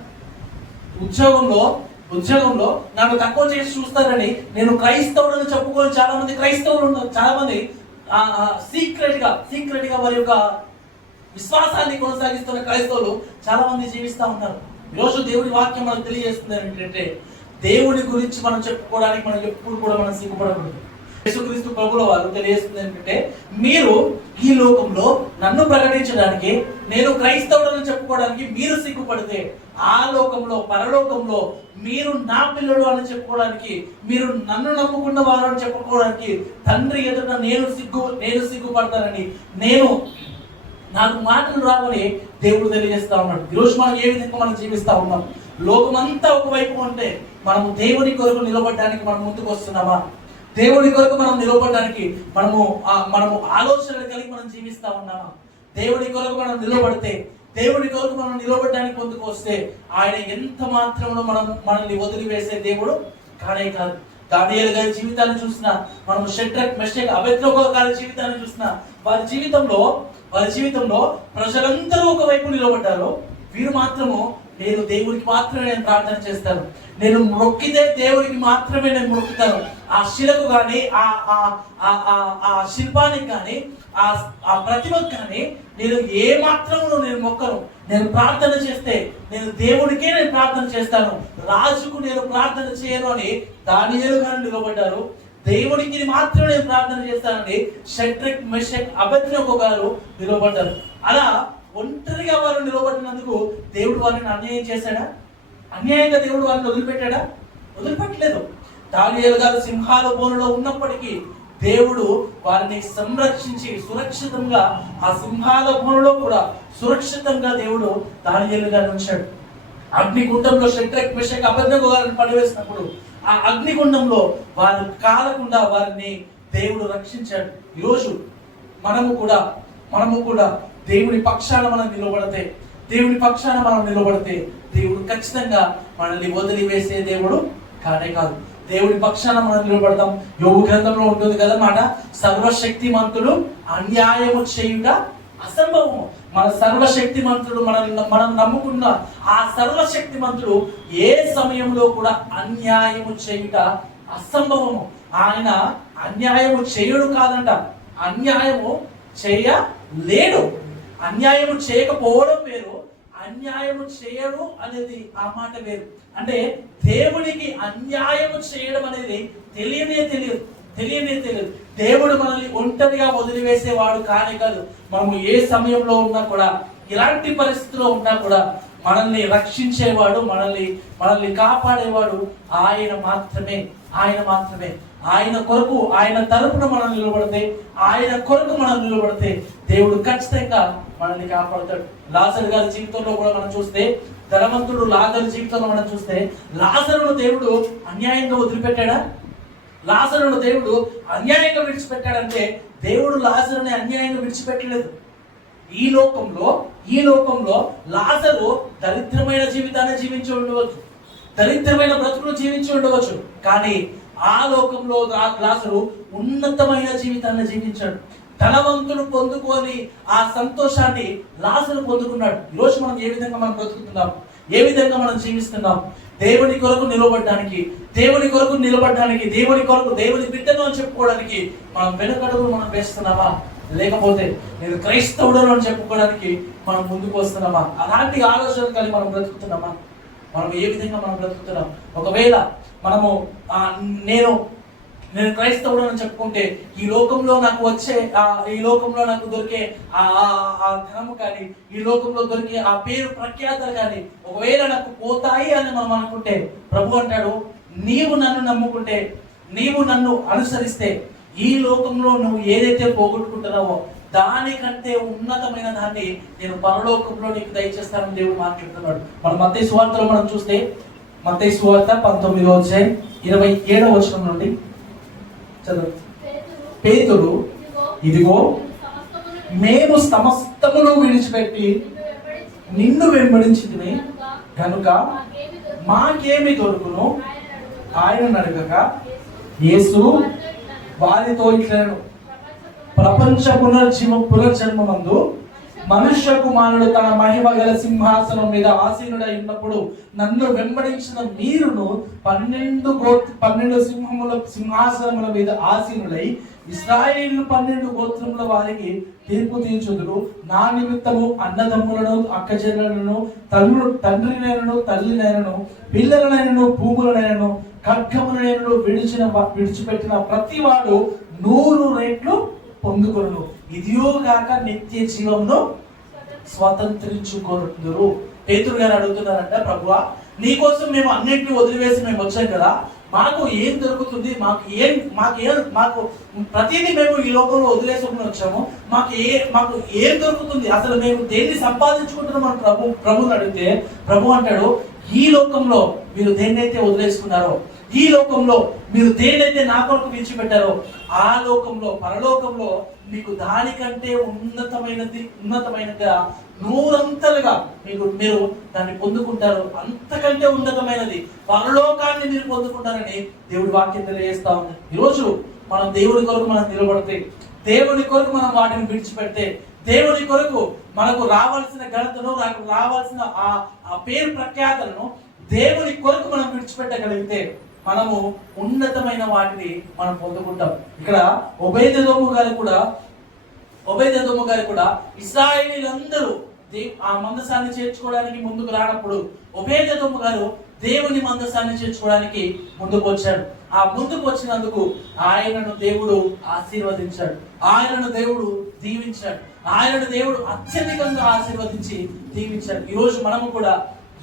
ఉద్యోగంలో నన్ను తక్కువ చేసి చూస్తారని నేను క్రైస్తవులను చెప్పుకొని చాలా మంది క్రైస్తవులు ఉన్నారు. చాలా మంది సీక్రెట్ గా వారి యొక్క విశ్వాసాన్ని కొనసాగిస్తున్న క్రైస్తవులు చాలా మంది జీవిస్తూ ఉన్నారు. ఈరోజు దేవుడి వాక్యం మనకు తెలియజేస్తుంది ఏంటంటే, దేవుడి గురించి మనం చెప్పుకోవడానికి మనం ఎప్పుడు కూడా మనం సిగ్గుపడకూడదు. యేసుక్రీస్తు ప్రభుల వారు తెలియజేస్తుంది ఏంటంటే, మీరు ఈ లోకంలో నన్ను ప్రకటించడానికి, నేను క్రైస్తవుడని చెప్పుకోవడానికి మీరు సిగ్గుపడితే, ఆ లోకంలో పరలోకంలో మీరు నా పిల్లడు అని చెప్పుకోవడానికి, మీరు నన్ను నమ్ముకున్న వారు అని చెప్పుకోవడానికి తండ్రి ఎదుట నేను సిగ్గుపడతానని, నాకు మాటలు రావని దేవుడు తెలియజేస్తా ఉన్నాడు. ఈరోజు మనం ఏ విధంగా మనం జీవిస్తా ఉన్నాం? లోకమంతా ఒకవైపు ఉంటే మనము దేవుని కొరకు నిలబడడానికి మనం ముందుకు వస్తున్నామా? దేవుని కొరకు మనం నిలబడడానికి మనము ఆలోచనలు కలిగి మనం జీవిస్తా ఉన్నామా? దేవుని కొరకు మనం నిలబడితే, దేవుని కొరకు మనం నిలబడడానికి ముందుకు వస్తే ఆయన ఎంత మాత్రంలో మనల్ని వదిలివేసే దేవుడు కానే కాదు. దానియేలు గారి జీవితాన్ని చూసినా, మనం షడ్రక్ మెషక్ అబేద్నెగో గారి జీవితాన్ని చూసినా, వారి జీవితంలో ప్రజలందరూ ఒకవైపు నిలబడ్డారు. వీరు మాత్రము నేను దేవుడికి మాత్రమే నేను ప్రార్థన చేస్తాను, నేను మొక్కితే దేవుడికి మాత్రమే నేను మొక్కుతాను, ఆ శిలకు కానీ ఆ శిల్పానికి కానీ ఆ ప్రతిభకు కానీ నేను ఏ మాత్రము నేను మొక్కను. నేను ప్రార్థన చేస్తే నేను దేవుడికే నేను ప్రార్థన చేస్తాను, రాజుకు నేను ప్రార్థన చేయను అని దానియేలు గారు నిలబడ్డారు. దేవుడికి మాత్రమే నేను ప్రార్థన చేస్తానని షడ్రక్ మెషక్ అబేద్నెగో గారు నిలబడ్డారు. అలా ఒంటరిగా వారు నిలబడినందుకు దేవుడు వారిని అన్యాయం చేశాడా? అన్యాయంగా దేవుడు వారిని వదిలిపెట్టాడా? వదిలిపెట్టలేదు. దానియేలు గారు సింహాల బోనులో ఉన్నప్పటికీ దేవుడు వారిని సంరక్షించి సురక్షితంగా ఆ సింహాల బోనులో కూడా సురక్షితంగా దేవుడు దానియేలు గారిని ఉంచాడు. అగ్నిగుండంలో షడ్రక్ మెషక్ అబేద్నెగో గారిని పడివేసినప్పుడు ఆ అగ్నిగుండంలో వారు కాలకుండా వారిని దేవుడు రక్షించాడు. ఈరోజు మనము కూడా దేవుని పక్షాన మనం నిలబడితే దేవుడు ఖచ్చితంగా మనల్ని వదిలివేసే దేవుడు కానే కాదు. దేవుడి పక్షాన మనం నిలబడతాం. యోగు గ్రంథంలో ఉంటుంది కదా మాట, సర్వశక్తిమంతుడు అన్యాయము చేయుట అసంభవము. మన సర్వశక్తిమంతుడు మనం నమ్ముకున్న ఆ సర్వశక్తిమంతుడు ఏ సమయంలో కూడా అన్యాయము చేయుట అసంభవము. ఆయన అన్యాయము చేయుడు కాదంట, అన్యాయము చేయలేడు. అన్యాయము చేయకపోవడం వేరు, అన్యాయము చేయడు అనేది ఆ మాట వేరు. అంటే దేవుడికి అన్యాయము చేయడం అనేది తెలియదు. దేవుడు మనల్ని ఒంటరిగా వదిలివేసేవాడు కానే కాదు. మనము ఏ సమయంలో ఉన్నా కూడా, ఇలాంటి పరిస్థితిలో ఉన్నా కూడా మనల్ని రక్షించేవాడు, మనల్ని కాపాడేవాడు ఆయన మాత్రమే. ఆయన కొరకు, ఆయన తరపున మనం నిలబడితే దేవుడు ఖచ్చితంగా మనల్ని కాపాడుతాడు. లాజరు గారి జీవితంలో కూడా మనం చూస్తే, ధనవంతుడు లాజరు జీవితంలో మనం చూస్తే, లాజరును దేవుడు అన్యాయంగా వదిలిపెట్టాడా? లాజరును దేవుడు అన్యాయంగా విడిచిపెట్టాడంటే దేవుడు లాజరుని అన్యాయంగా విడిచిపెట్టలేదు. ఈ లోకంలో లాజరు దరిద్రమైన జీవితాన్ని జీవించి ఉండవచ్చు. దరిద్రమైన బ్రతుకులు జీవించి ఉండవచ్చు, కానీ ఆ లోకంలో లాజరు ఉన్నతమైన జీవితాన్ని జీవించాడు. ధనవంతులు పొందుకొని ఆ సంతోషాన్ని లాజరు పొందుకున్నాడు. ఈరోజు మనం ఏ విధంగా మనం బ్రతుకుతున్నాం, ఏ విధంగా మనం జీవిస్తున్నాం? దేవుని కొరకు నిలబడడానికి, దేవుని కొరకు నిలబడడానికి, దేవుని కొరకు దేవుని బిడ్డను అని చెప్పుకోవడానికి మనం వెనుకడుగులు మనం వేస్తున్నామా? లేకపోతే నేను క్రైస్తవుడను అని చెప్పుకోవడానికి మనం ముందుకు వస్తున్నామా? అలాంటి ఆలోచన కలిగి మనం బ్రతుకుతున్నామా? మనం ఏ విధంగా మనం బ్రతుకుతున్నాం? ఒకవేళ మనము నేను క్రైస్తవుడు అని చెప్పుకుంటే ఈ లోకంలో నాకు వచ్చే ఈ లోకంలో నాకు దొరికే ఆ ధనము కానీ, ఈ లోకంలో దొరికే ఆ పేరు ప్రఖ్యాతలు కానీ ఒకవేళ నాకు పోతాయి అని మనం అనుకుంటే, ప్రభు అంటాడు, నీవు నన్ను నమ్ముకుంటే, నీవు నన్ను అనుసరిస్తే ఈ లోకంలో నువ్వు ఏదైతే పోగొట్టుకుంటున్నావో దానికంటే ఉన్నతమైన దాన్ని నేను పరలోకంలో నీకు దయచేస్తానని దేవుడు మాట్లాడుతున్నాడు. మనం మత్తయి సువార్తలో మనం చూస్తే, మత్తయి సువార్త 19వ అధ్యాయం 27వ వచనం నుండి చదువు. పేతురు, ఇదిగో మేము సమస్తమును విడిచిపెట్టి నిన్ను వెంబడించితిమి కనుక మాకేమి దొరుకును ఆయన అడగక యేసు వారితో ఇట్లను, ప్రపంచ పునర్జన్మమందు మనుష్య కుమారుడు తన మహిమ గల సింహాసనం మీద ఆసీనుడై ఉన్నప్పుడు నన్ను వెంబడించిన మీరును 12 సింహాసనముల మీద ఆసీనుడై ఇశ్రాయేలు 12 గోత్రముల వారికి తీర్పు తీర్చుదురు. నా నిమిత్తము అన్నదమ్ములను, అక్కచెల్లెలను, తండ్రినైనను, తల్లినైనను, పిల్లలనైనను, భూములనైనను, ఖడ్గమునైనను విడిచిపెట్టిన ప్రతివాడు 100 రెట్లు పొందుకొను. ఇదియో కాక నిత్య జీవమును స్వతంత్రించుకొనుదురు. పేతురు గారు అడుగుతున్నారంట, ప్రభువా నీకోసం మేము అన్నింటినీ వదిలివేసి మేము వచ్చాం కదా, మాకు ఏం దొరుకుతుంది? మాకు ప్రతిదీ మేము ఈ లోకంలో వదిలేసుకుని వచ్చాము, మాకు ఏం దొరుకుతుంది? అసలు మేము దేన్ని సంపాదించుకుంటున్నాం? ప్రభుని అడిగితే ప్రభు అంటాడు, ఈ లోకంలో మీరు దేన్నైతే వదిలేసుకున్నారో, ఈ లోకంలో మీరు దేన్నైతే నా కొరకు విడిచిపెట్టారో, ఆ లోకంలో పరలోకంలో మీకు దానికంటే ఉన్నతమైనదిగా 100 మీరు దాన్ని పొందుకుంటారు. అంతకంటే ఉన్నతమైనది పరలోకాన్ని మీరు పొందుకుంటారని దేవుడి వాక్యం తెలియజేస్తా ఉంది. ఈరోజు మనం దేవుడి కొరకు మనం నిలబడితే, దేవుని కొరకు మనం వాటిని విడిచిపెడితే, దేవుని కొరకు మనకు రావాల్సిన ఘనతను, రావాల్సిన ఆ పేరు ప్రఖ్యాతలను దేవుని కొరకు మనం విడిచిపెట్టగలిగితే మనము ఉన్నతమైన వాటిని మనం పొందుకుంటాం. ఇక్కడ ఒబేదెదోము గారు కూడా ఇశ్రాయేలీయులందరూ ఆ మందసాన్ని చేర్చుకోవడానికి ముందుకు రానప్పుడు ఒబేదెదోము గారు దేవుని మందసాన్ని చేర్చుకోవడానికి ముందుకు వచ్చాడు. ఆ ముందుకు వచ్చినందుకు ఆయనను దేవుడు ఆశీర్వదించాడు, ఆయనను దేవుడు దీవించాడు, ఆయనను దేవుడు అత్యధికంగా ఆశీర్వదించి దీవించాడు. ఈరోజు మనము కూడా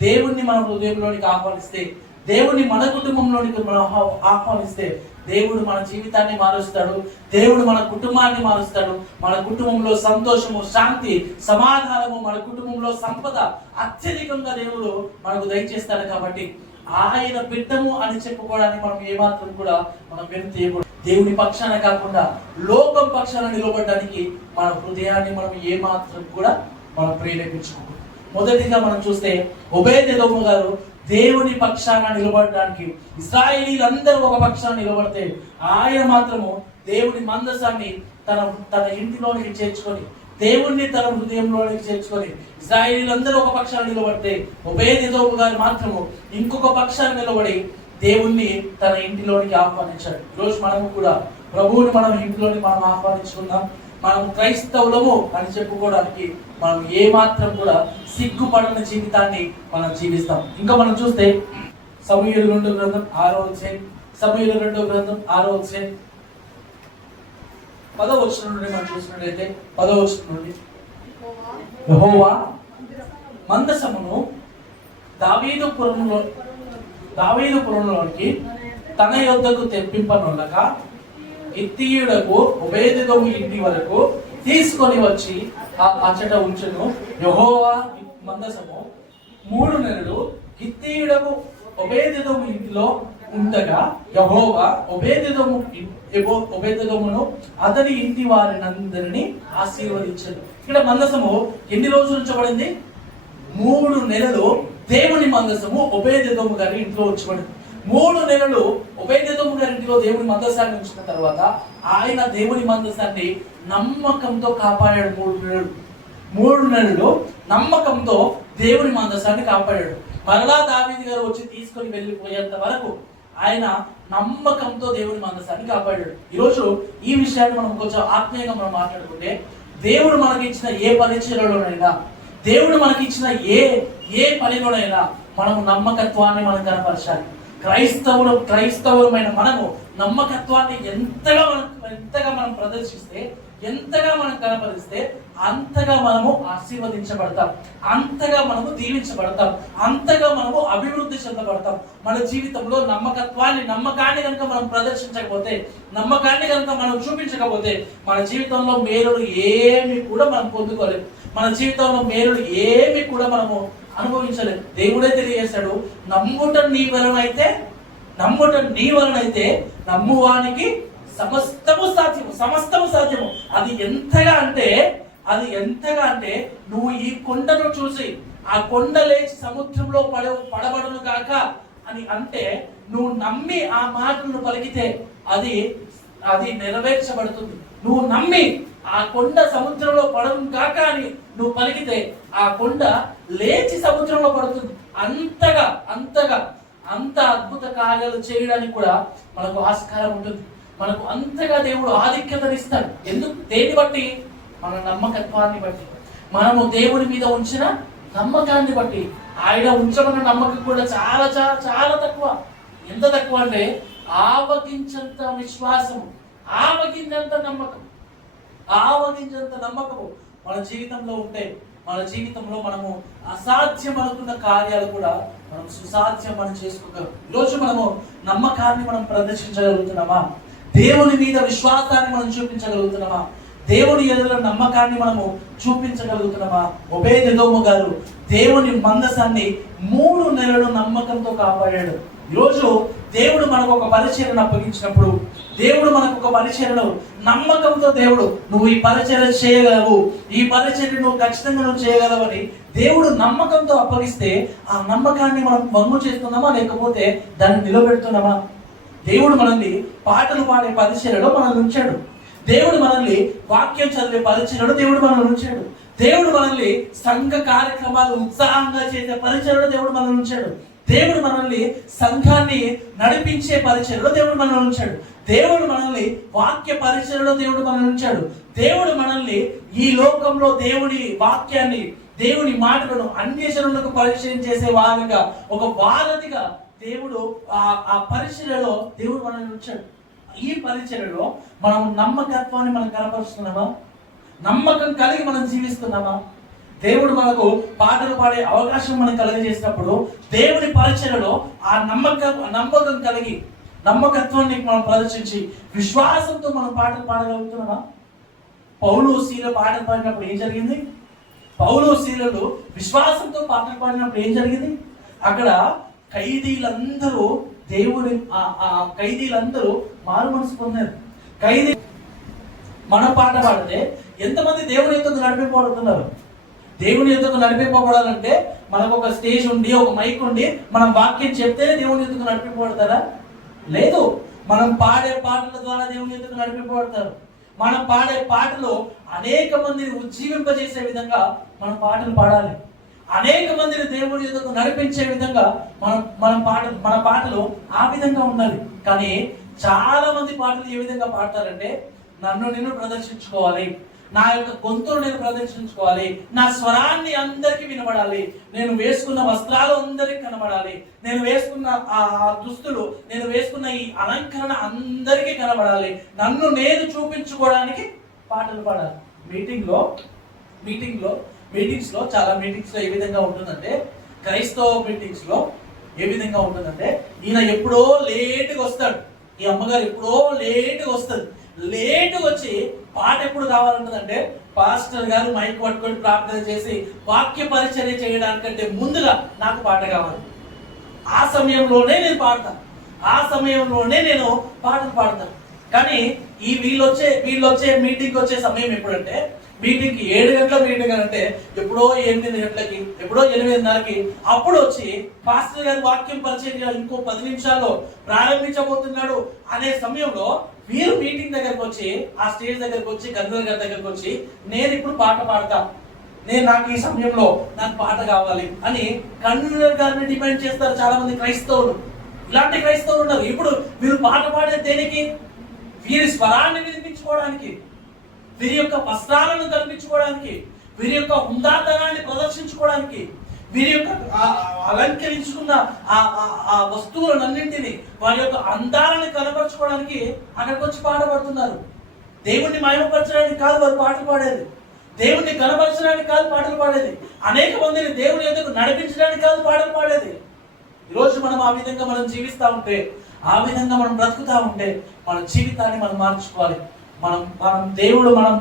దేవుణ్ణి మన హృదయంలోనికి ఆహ్వానిస్తే, దేవుని మన కుటుంబంలోనికి మనం ఆహ్వానిస్తే దేవుడు మన జీవితాన్ని మారుస్తాడు, దేవుడు మన కుటుంబాన్ని మారుస్తాడు. మన కుటుంబంలో సంతోషము, శాంతి, సమాధానము, మన కుటుంబంలో సంపద అత్యధికంగా దేవుడు మనకు దయచేస్తాడు. కాబట్టి ఆయన బిడ్డము అని చెప్పుకోవడానికి మనం ఏమాత్రం కూడా మనం వెనుతీయకూడదు. దేవుని పక్షాన కాకుండా లోకం పక్షాన నిలబడడానికి మన హృదయాన్ని మనం ఏమాత్రం కూడా మనం ప్రేరేపించుకోకూడదు. మొదటిగా మనం చూస్తే ఒబేదెదోము గారు దేవుని పక్షాన నిలబడడానికి, ఇశ్రాయేలీయులందరూ ఒక పక్షాన నిలబడితే ఆయన మాత్రము దేవుని మందసాన్ని తన ఇంటిలోనికి చేర్చుకొని, దేవుణ్ణి తన హృదయంలోనికి చేర్చుకొని, ఇశ్రాయేలీయులందరూ ఒక పక్షాన నిలబడితే ఒబేదెదోము గారు మాత్రము ఇంకొక పక్షాన నిలబడి దేవుణ్ణి తన ఇంటిలోనికి ఆహ్వానించాడు. ఈరోజు మనము కూడా ప్రభువుని మనం ఇంటిలోని మనం ఆహ్వానించుకుందాం. మనం క్రైస్తవులము అని చెప్పుకోవడానికి మనం ఏమాత్రం కూడా సిగ్గుపడని జీవితాన్ని మనం జీవిస్తాం. ఇంకా మనం చూస్తే సమూయేలు 2వ గ్రంథం 6వ అధ్యాయం, సమూయేలు 2వ గ్రంథం 6వ అధ్యాయం 10వ వచనం నుండి మనం చూసినట్లయితే 10వ వచనం నుండి, యెహోవా మందసమును దావీదు పురంలోనికి తన యొద్దకు తెప్పింపనుండక గిత్తీయుడకు ఒబేదెదోము ఇంటి వరకు తీసుకొని వచ్చి అచ్చట ఉంచును. యెహోవా మందసము 3 నెలలు గిత్తీయుడకు ఒబేదెదోము ఇంటిలో ఉండగా యెహోవా ఒబేదెదోమును అతని ఇంటి వారినందరినీ ఆశీర్వదించను. ఇక్కడ మందసము ఎన్ని రోజులు ఉంచబడింది? 3 నెలలు దేవుని మందసము ఒబేదెదోము గారి ఇంట్లో ఉంచబడింది. 3 నెలలు ఒబేదెదోము గారి ఇంట్లో దేవుని మందసాన్ని ఉంచిన తర్వాత ఆయన దేవుని మందసాన్ని నమ్మకంతో కాపాడాడు. 3 నెలలు నమ్మకంతో దేవుని మందసాన్ని కాపాడాడు. మరలా దావీదు గారు వచ్చి తీసుకొని వెళ్ళిపోయేంత వరకు ఆయన నమ్మకంతో దేవుని మందసాన్ని కాపాడాడు. ఈరోజు ఈ విషయాన్ని మనం కొంచెం ఆత్మీయంగా మనం మాట్లాడుకుంటే, దేవుడు మనకిచ్చిన ఏ పరిచర్యలోనైనా, దేవుడు మనకిచ్చిన ఏ పనిలోనైనా మనము నమ్మకత్వాన్ని మనం కనపరచాలి. క్రైస్తవులమైన మనము నమ్మకత్వాన్ని ఎంతగా మనం ప్రదర్శిస్తే, ఎంతగా మనం కనపరిస్తే అంతగా మనము ఆశీర్వదించబడతాం, అంతగా మనము దీవించబడతాం, అంతగా మనము అభివృద్ధి చెందబడతాం. మన జీవితంలో నమ్మకాన్ని కనుక మనం ప్రదర్శించకపోతే, నమ్మకాన్ని కనుక మనం చూపించకపోతే మన జీవితంలో మేలులు ఏమి కూడా మనం పొందుకోలేము. మన జీవితంలో మేలులు ఏమి కూడా మనము అనుభవించలేదు. దేవుడే తెలియజేశాడు, నమ్ముట నీ వలనైతే నమ్మువానికి సమస్తము సాధ్యము. అది ఎంతగా అంటే నువ్వు ఈ కొండను చూసి ఆ కొండ లేచి సముద్రంలో పడబడును కాక అని అంటే, నువ్వు నమ్మి ఆ మాటలను పలికితే అది నెరవేర్చబడుతుంది. నువ్వు నమ్మి ఆ కొండ సముద్రంలో పడను కాక అని నువ్వు పలికితే ఆ కొండ లేచి సముద్రంలో పడుతుంది. అంత అద్భుత కార్యాలు చేయడానికి కూడా మనకు ఆస్కారం ఉంటుంది. మనకు అంతగా దేవుడు ఆధిక్యతనిస్తాడు. దేన్ని బట్టి? మన నమ్మకత్వాన్ని బట్టి, మనము దేవుని మీద ఉంచిన నమ్మకాన్ని బట్టి. ఆయన ఉంచమన్న నమ్మకం కూడా చాలా చాలా చాలా తక్కువ. ఎంత తక్కువ అంటే ఆవగించంత విశ్వాసము, ఆవగించంత నమ్మకము మన జీవితంలో ఉంటే, మన జీవితంలో మనము అసాధ్యం అనుకున్న కార్యాలు కూడా మనం సుసాధ్యం మనం చేసుకోగలం. ఈరోజు మనము నమ్మకాన్ని మనం ప్రదర్శించగలుగుతున్నామా? దేవుని మీద విశ్వాసాన్ని మనం చూపించగలుగుతున్నామా? దేవుని ఎదుట నమ్మకాన్ని మనము చూపించగలుగుతున్నామా? ఒబేదెదోము గారు దేవుని మందసాన్ని 3 నెలలు నమ్మకంతో కాపాడాడు. ఈరోజు దేవుడు మనకు ఒక పరిచర్యను అప్పగించినప్పుడు, దేవుడు మనకు ఒక పరిచర్యను నమ్మకంతో, దేవుడు నువ్వు ఈ పరిచర్య చేయగలవు, ఈ పరిచర్య నువ్వు ఖచ్చితంగా నువ్వు చేయగలవని దేవుడు నమ్మకంతో అప్పగిస్తే ఆ నమ్మకాన్ని మనం వమ్ము చేస్తున్నామా, లేకపోతే దాన్ని నిలబెడుతున్నామా? దేవుడు మనల్ని పాటలు పాడే పరిచర్యలో మనల్ని ఉంచాడు. దేవుడు మనల్ని వాక్యం చదివే పరిచర్యలో దేవుడు మనల్ని ఉంచాడు. దేవుడు మనల్ని సంఘ కార్యక్రమాలు ఉత్సాహంగా చేసే పరిచర్యలో దేవుడు మనల్ని ఉంచాడు. దేవుడు మనల్ని సంఘాన్ని నడిపించే పరిచర్యలో దేవుడు మనల్ని ఉంచాడు. దేవుడు మనల్ని వాక్య పరిచర్యలో దేవుడు మనల్ని ఉంచాడు. దేవుడు మనల్ని ఈ లోకంలో దేవుడి వాక్యాన్ని, దేవుని మాటలను అన్వేషణలకు పరిచయం చేసే వారిగా, ఒక వారధిగా దేవుడు ఆ పరిచర్యలో దేవుడు మనల్ని ఉంచాడు. ఈ పరిచర్యలో మనం నమ్మకత్వాన్ని మనం కనపరుస్తున్నామా? నమ్మకం కలిగి మనం జీవిస్తున్నామా? దేవుడు మనకు పాటలు పాడే అవకాశం మనం కలుగజేసినప్పుడు దేవుని పరిచర్యలో ఆ నమ్మకం కలిగి, నమ్మకత్వాన్ని మనం ప్రదర్శించి విశ్వాసంతో మనం పాటలు పాడగలుగుతున్నామా? పౌలు శీల పాటలు పాడినప్పుడు ఏం జరిగింది? పౌలు శీలలు విశ్వాసంతో పాటలు పాడినప్పుడు ఏం జరిగింది? అక్కడ ఖైదీలందరూ మారు మనసు పొందారు. మన పాట పాడితే ఎంతమంది దేవుని యొద్దకు నడిపిపోతున్నారు? దేవుని యొద్దకు నడిపిపోబడాలంటే మనకు ఒక స్టేజ్ ఉండి, ఒక మైక్ ఉండి, మనం వాక్యం చెప్తేనే దేవుని యొద్దకు నడిపిపోబడతారా? లేదు. మనం పాడే పాటల ద్వారా దేవుని యొద్దకు నడిపిపోబడతారు. మనం పాడే పాటలు అనేక మందిని ఉజ్జీవింపజేసే విధంగా మనం పాటలు పాడాలి. అనేక మందిని దేవుని యొద్దకు నడిపించే విధంగా మన పాటలు ఆ విధంగా ఉండాలి. కానీ చాలా మంది పాటలు ఏ విధంగా పాడతారంటే, నేను ప్రదర్శించుకోవాలి, నా యొక్క గొంతును నేను ప్రదర్శించుకోవాలి, నా స్వరాన్ని అందరికీ వినబడాలి, నేను వేసుకున్న వస్త్రాలు అందరికి కనబడాలి, నేను వేసుకున్న ఆ దుస్తులు, నేను వేసుకున్న ఈ అలంకరణ అందరికీ కనబడాలి, నన్ను నేను చూపించుకోవడానికి పాటలు పాడాలి. మీటింగ్స్ లో చాలా మీటింగ్స్ లో ఏ విధంగా ఉంటుందంటే, క్రైస్తవ మీటింగ్స్ లో ఏ విధంగా ఉంటుందంటే, ఈయన ఎప్పుడో లేటుగా వస్తాడు, ఈ అమ్మగారు ఎప్పుడో లేటుగా వస్తుంది. లేటుగా వచ్చి పాట ఎప్పుడు కావాలంటుందంటే, పాస్టర్ గారు మైక్ పట్టుకొని ప్రార్థన చేసి వాక్య పరిచర్య చేయడానికంటే ముందుగా నాకు పాట కావాలి. ఆ సమయంలోనే నేను పాడతాను, ఆ సమయంలోనే నేను పాటలు పాడతాను. కానీ వీళ్ళు వచ్చే మీటింగ్ వచ్చే సమయం ఎప్పుడంటే, మీటింగ్కి 7 గంటల మీటింగ్ అంటే ఎప్పుడో 8 గంటలకి, ఎప్పుడో 8:30కి అప్పుడు వచ్చి పాస్టర్ గారి వాక్యం పరిచయం ఇంకో 10 నిమిషాల్లో ప్రారంభించబోతున్నాడు అనే సమయంలో వీరు మీటింగ్ దగ్గరకు వచ్చి, ఆ స్టేజ్ దగ్గరకు వచ్చి, కన్వీనర్ గారి దగ్గరకు వచ్చి, నేను ఇప్పుడు పాట పాడతా, నాకు ఈ సమయంలో నాకు పాట కావాలి అని కన్వీనర్ గారిని డిమాండ్ చేస్తారు చాలా మంది క్రైస్తవులు. ఇలాంటి క్రైస్తవులు ఉన్నారు. ఇప్పుడు వీరు పాట పాడేది దేనికి? వీరి స్వరాన్ని వినిపించుకోవడానికి, వీరి యొక్క వస్త్రాలను కల్పించుకోవడానికి, వీరి యొక్క హుందాతనాన్ని ప్రదర్శించుకోవడానికి, వీరి యొక్క అలంకరించుకున్న ఆ వస్తువులన్నింటినీ వారి యొక్క అందాలను కనపరచుకోవడానికి అక్కడికి వచ్చి పాటపడుతున్నారు. దేవుణ్ణి మహిమపరచడానికి కాదు వారు పాటలు పాడేది, దేవుణ్ణి కనపరచడానికి కాదు పాటలు పాడేది, అనేక మందిని దేవుని యొద్దకు నడిపించడానికి కాదు పాటలు పాడేది. ఈరోజు మనం ఆ విధంగా మనం జీవిస్తూ ఉంటే, ఆ విధంగా మనం బ్రతుకుతా ఉంటే మన జీవితాన్ని మనం మార్చుకోవాలి.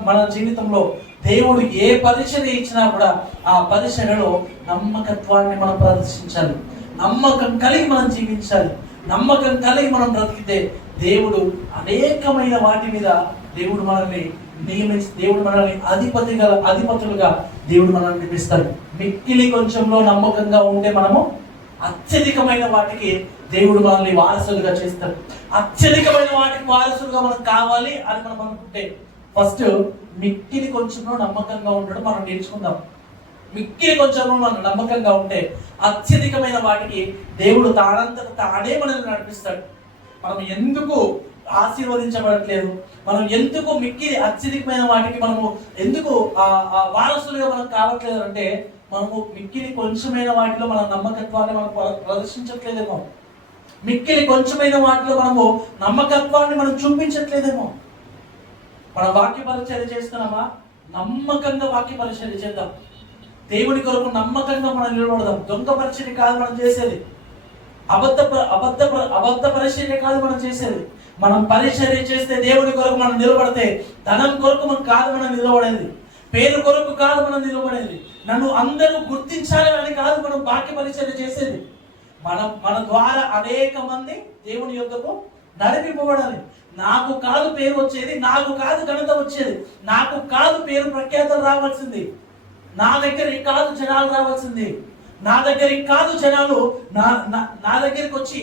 మన జీవితంలో దేవుడు ఏ పరిచర్య ఇచ్చినా కూడా ఆ పరిచర్యలో నమ్మకత్వాన్ని మనం ప్రదర్శించాలి. నమ్మకం కలిగి మనం జీవించాలి. నమ్మకం కలిగి మనం బ్రతికితే దేవుడు అనేకమైన వాటి మీద దేవుడు మనల్ని నియమించి, దేవుడు మనల్ని అధిపతులుగా దేవుడు మనల్ని నియమిస్తాడు. మిక్కిలి కొంచెంలో నమ్మకంగా ఉంటే మనము అత్యధికమైన వాటికి దేవుడు మనల్ని వారసులుగా చేస్తాడు. అత్యధికమైన వాటికి వారసులుగా మనం కావాలి అని మనం అనుకుంటే ఫస్ట్ మిక్కిలి కొంచెంలో నమ్మకంగా ఉండడం మనం నేర్చుకుందాం. మిక్కిలి కొంచెంలో మనం నమ్మకంగా ఉంటే అత్యధికమైన వాటికి దేవుడు తానే మనల్ని నడిపిస్తాడు. మనం ఎందుకు ఆశీర్వదించబడట్లేదు, మనం ఎందుకు మిక్కిలి అత్యధికమైన వాటికి మనము ఎందుకు వారసులుగా మనం కావట్లేదు అంటే మనము మిక్కిలి కొంచెమైన వాటిలో మన నమ్మకత్వాన్ని మనం ప్రదర్శించట్లేదేమో, మిక్కిలి కొంచెమైన వాటిలో మనము నమ్మకత్వాన్ని మనం చూపించట్లేదేమో. మన వాక్య పరిచర్య చేస్తున్నామా? నమ్మకంగా వాక్య పరిచర్య చేద్దాం. దేవుడి కొరకు నమ్మకంగా మనం నిలబడదాం. దొంగ పరిచర్య కాదు మనం చేసేది, అబద్ధ పరిచర్య కాదు మనం చేసేది. మనం పరిచర్య చేస్తే దేవుడి కొరకు మనం నిలబడితే, ధనం కొరకు మనం కాదు మనం నిలబడేది, పేరు కొరకు కాదు మనం నిలబడేది, నన్ను అందరూ గుర్తించాలి అని కాదు మనం వాక్య పరిచర్య చేసేది. మన ద్వారా అనేక మంది దేవుని యొద్దకు నడిపింపబడాలి. నాకు కాదు పేరు వచ్చేది, నాకు కాదు ఘనత వచ్చేది, నాకు కాదు పేరు ప్రఖ్యాతలు రావాల్సింది, నా దగ్గరికి కాదు జనాలు రావాల్సింది, నా దగ్గరికి కాదు జనాలు నా దగ్గరికి వచ్చి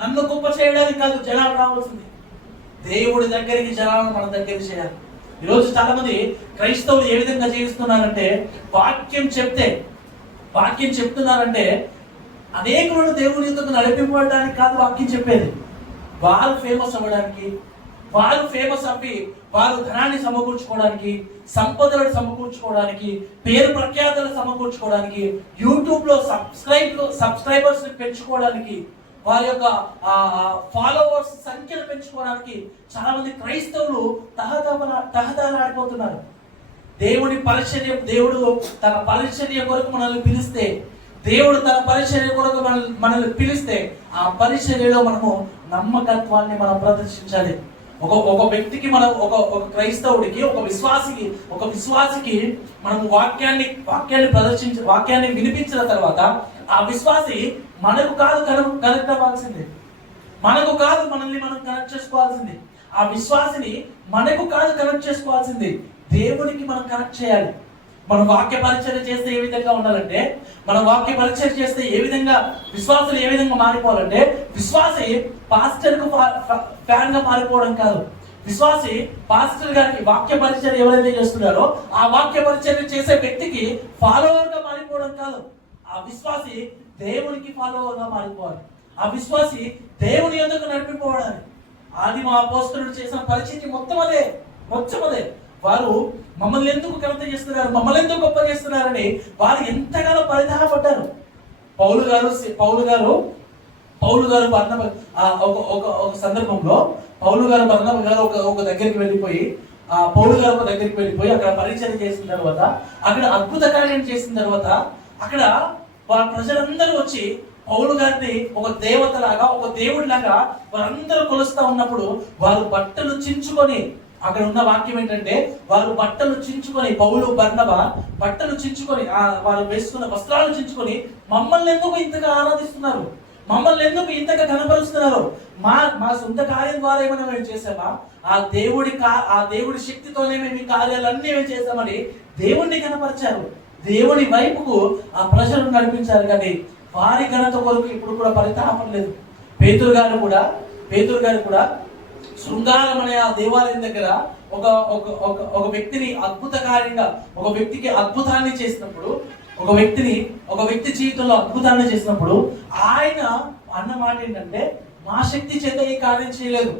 నన్ను గొప్ప చేయడానికి కాదు జనాలు రావాల్సింది, దేవుడి దగ్గరికి జనాలను మన దగ్గరికి చేయాలి. ఈరోజు చాలా మంది క్రైస్తవులు ఏ విధంగా జీవిస్తున్నారంటే, వాక్యం చెప్తున్నారంటే అనేకులను దేవుని యొద్దకు నడిపింపడానికి కాదు వాక్యం చెప్పేది. వారు ఫేమస్ అవ్వడానికి, వారు ఫేమస్ అవ్వి వారు ధనాన్ని సమకూర్చుకోవడానికి, సంపదలను సమకూర్చుకోవడానికి, పేరు ప్రఖ్యాతలు సమకూర్చుకోవడానికి, యూట్యూబ్లో సబ్స్క్రైబర్స్ పెంచుకోవడానికి, వారి యొక్క ఫాలోవర్స్ సంఖ్యను పెంచుకోవడానికి చాలా మంది క్రైస్తవులు తహతహలాడిపోతున్నారు. దేవుడు తన పరిచర్య కొరకు మనల్ని పిలిస్తే, దేవుడు తన పరిచర్య కొరకు మనల్ని పిలిస్తే ఆ పరిచర్యలో మనము నమ్మకత్వాన్ని మనం ప్రదర్శించాలి. ఒక వ్యక్తికి మనం ఒక క్రైస్తవుడికి ఒక విశ్వాసికి మనము వాక్యాన్ని వినిపించిన తర్వాత ఆ విశ్వాసి మనకు కాదు కనెక్ట్ అవ్వాల్సింది, మనకు కాదు మనల్ని మనం కనెక్ట్ చేసుకోవాల్సింది, ఆ విశ్వాసిని మనకు కాదు కనెక్ట్ చేసుకోవాల్సింది, దేవునికి మనం కనెక్ట్ చేయాలి. మనం వాక్య పరిచర్య చేస్తే ఏ విధంగా ఉండాలంటే, మనం వాక్య పరిచర్య చేస్తే ఏ విధంగా విశ్వాసులు ఏ విధంగా మారిపోవాలంటే, విశ్వాసి పాస్టర్కు ఫ్యాన్ గా మారిపోవడం కాదు, విశ్వాసి పాస్టర్ గారికి వాక్య పరిచర్య ఎవరైతే చేస్తున్నారో ఆ వాక్య పరిచర్య చేసే వ్యక్తికి ఫాలోవర్ గా మారిపోవడం కాదు, ఆ విశ్వాసి దేవునికి ఫాలోవర్ గా మారిపోవాలి, ఆ విశ్వాసి దేవుని యొద్దకు నడిపిపోవడానికి. ఆదిమ అపోస్తలుడు చేసిన పరిచర్య మొత్తం అదే. వారు మమ్మల్ని ఎందుకు ఘనత చేస్తున్నారు, మమ్మల్ని ఎందుకు గొప్ప చేస్తున్నారని వారు ఎంతగానో పరిధానపడ్డారు. పౌలు గారు బర్నబా ఒక సందర్భంలో పౌలు గారు బర్నబా గారు ఒక దగ్గరికి వెళ్ళిపోయి అక్కడ పరిచయం చేసిన తర్వాత, అక్కడ అద్భుత కార్యం చేసిన తర్వాత, అక్కడ వారి ప్రజలందరూ వచ్చి పౌలు గారిని ఒక దేవతలాగా, ఒక దేవుడిలాగా వారందరూ కొలుస్తా ఉన్నప్పుడు వారు బట్టలు చించుకొని, అక్కడ ఉన్న వాక్యం ఏంటంటే, వారు బట్టలు చించుకొని, పౌలు బర్నబా బట్టలు చించుకొని, వారు వేసుకున్న వస్త్రాలు చించుకొని, మమ్మల్ని ఎందుకు ఇంతగా ఆరాధిస్తున్నారు, మమ్మల్ని ఎందుకు ఇంతగా కనపరుస్తున్నారు? మా సొంత కార్యం ద్వారా ఏమైనా మేము చేసామా? ఆ దేవుడి శక్తితోనే మేము ఈ కార్యాలన్నీ మేము చేసామని దేవుణ్ణి కనపరిచారు. దేవుని వైపుకు ఆ ప్రజలను నడిపించారు. కానీ వారి ఘనత కొరకు ఇప్పుడు కూడా పరితాపం లేదు. పేతురు గారు కూడా శృంగారం అనే ఆ దేవాలయం దగ్గర ఒక వ్యక్తిని అద్భుతకార్యంగా, ఒక వ్యక్తికి అద్భుతాన్ని చేసినప్పుడు, ఒక వ్యక్తి జీవితంలో అద్భుతాన్ని చేసినప్పుడు ఆయన అన్న మాట ఏంటంటే, మా శక్తి చేత ఈ కార్యం చేయలేదు,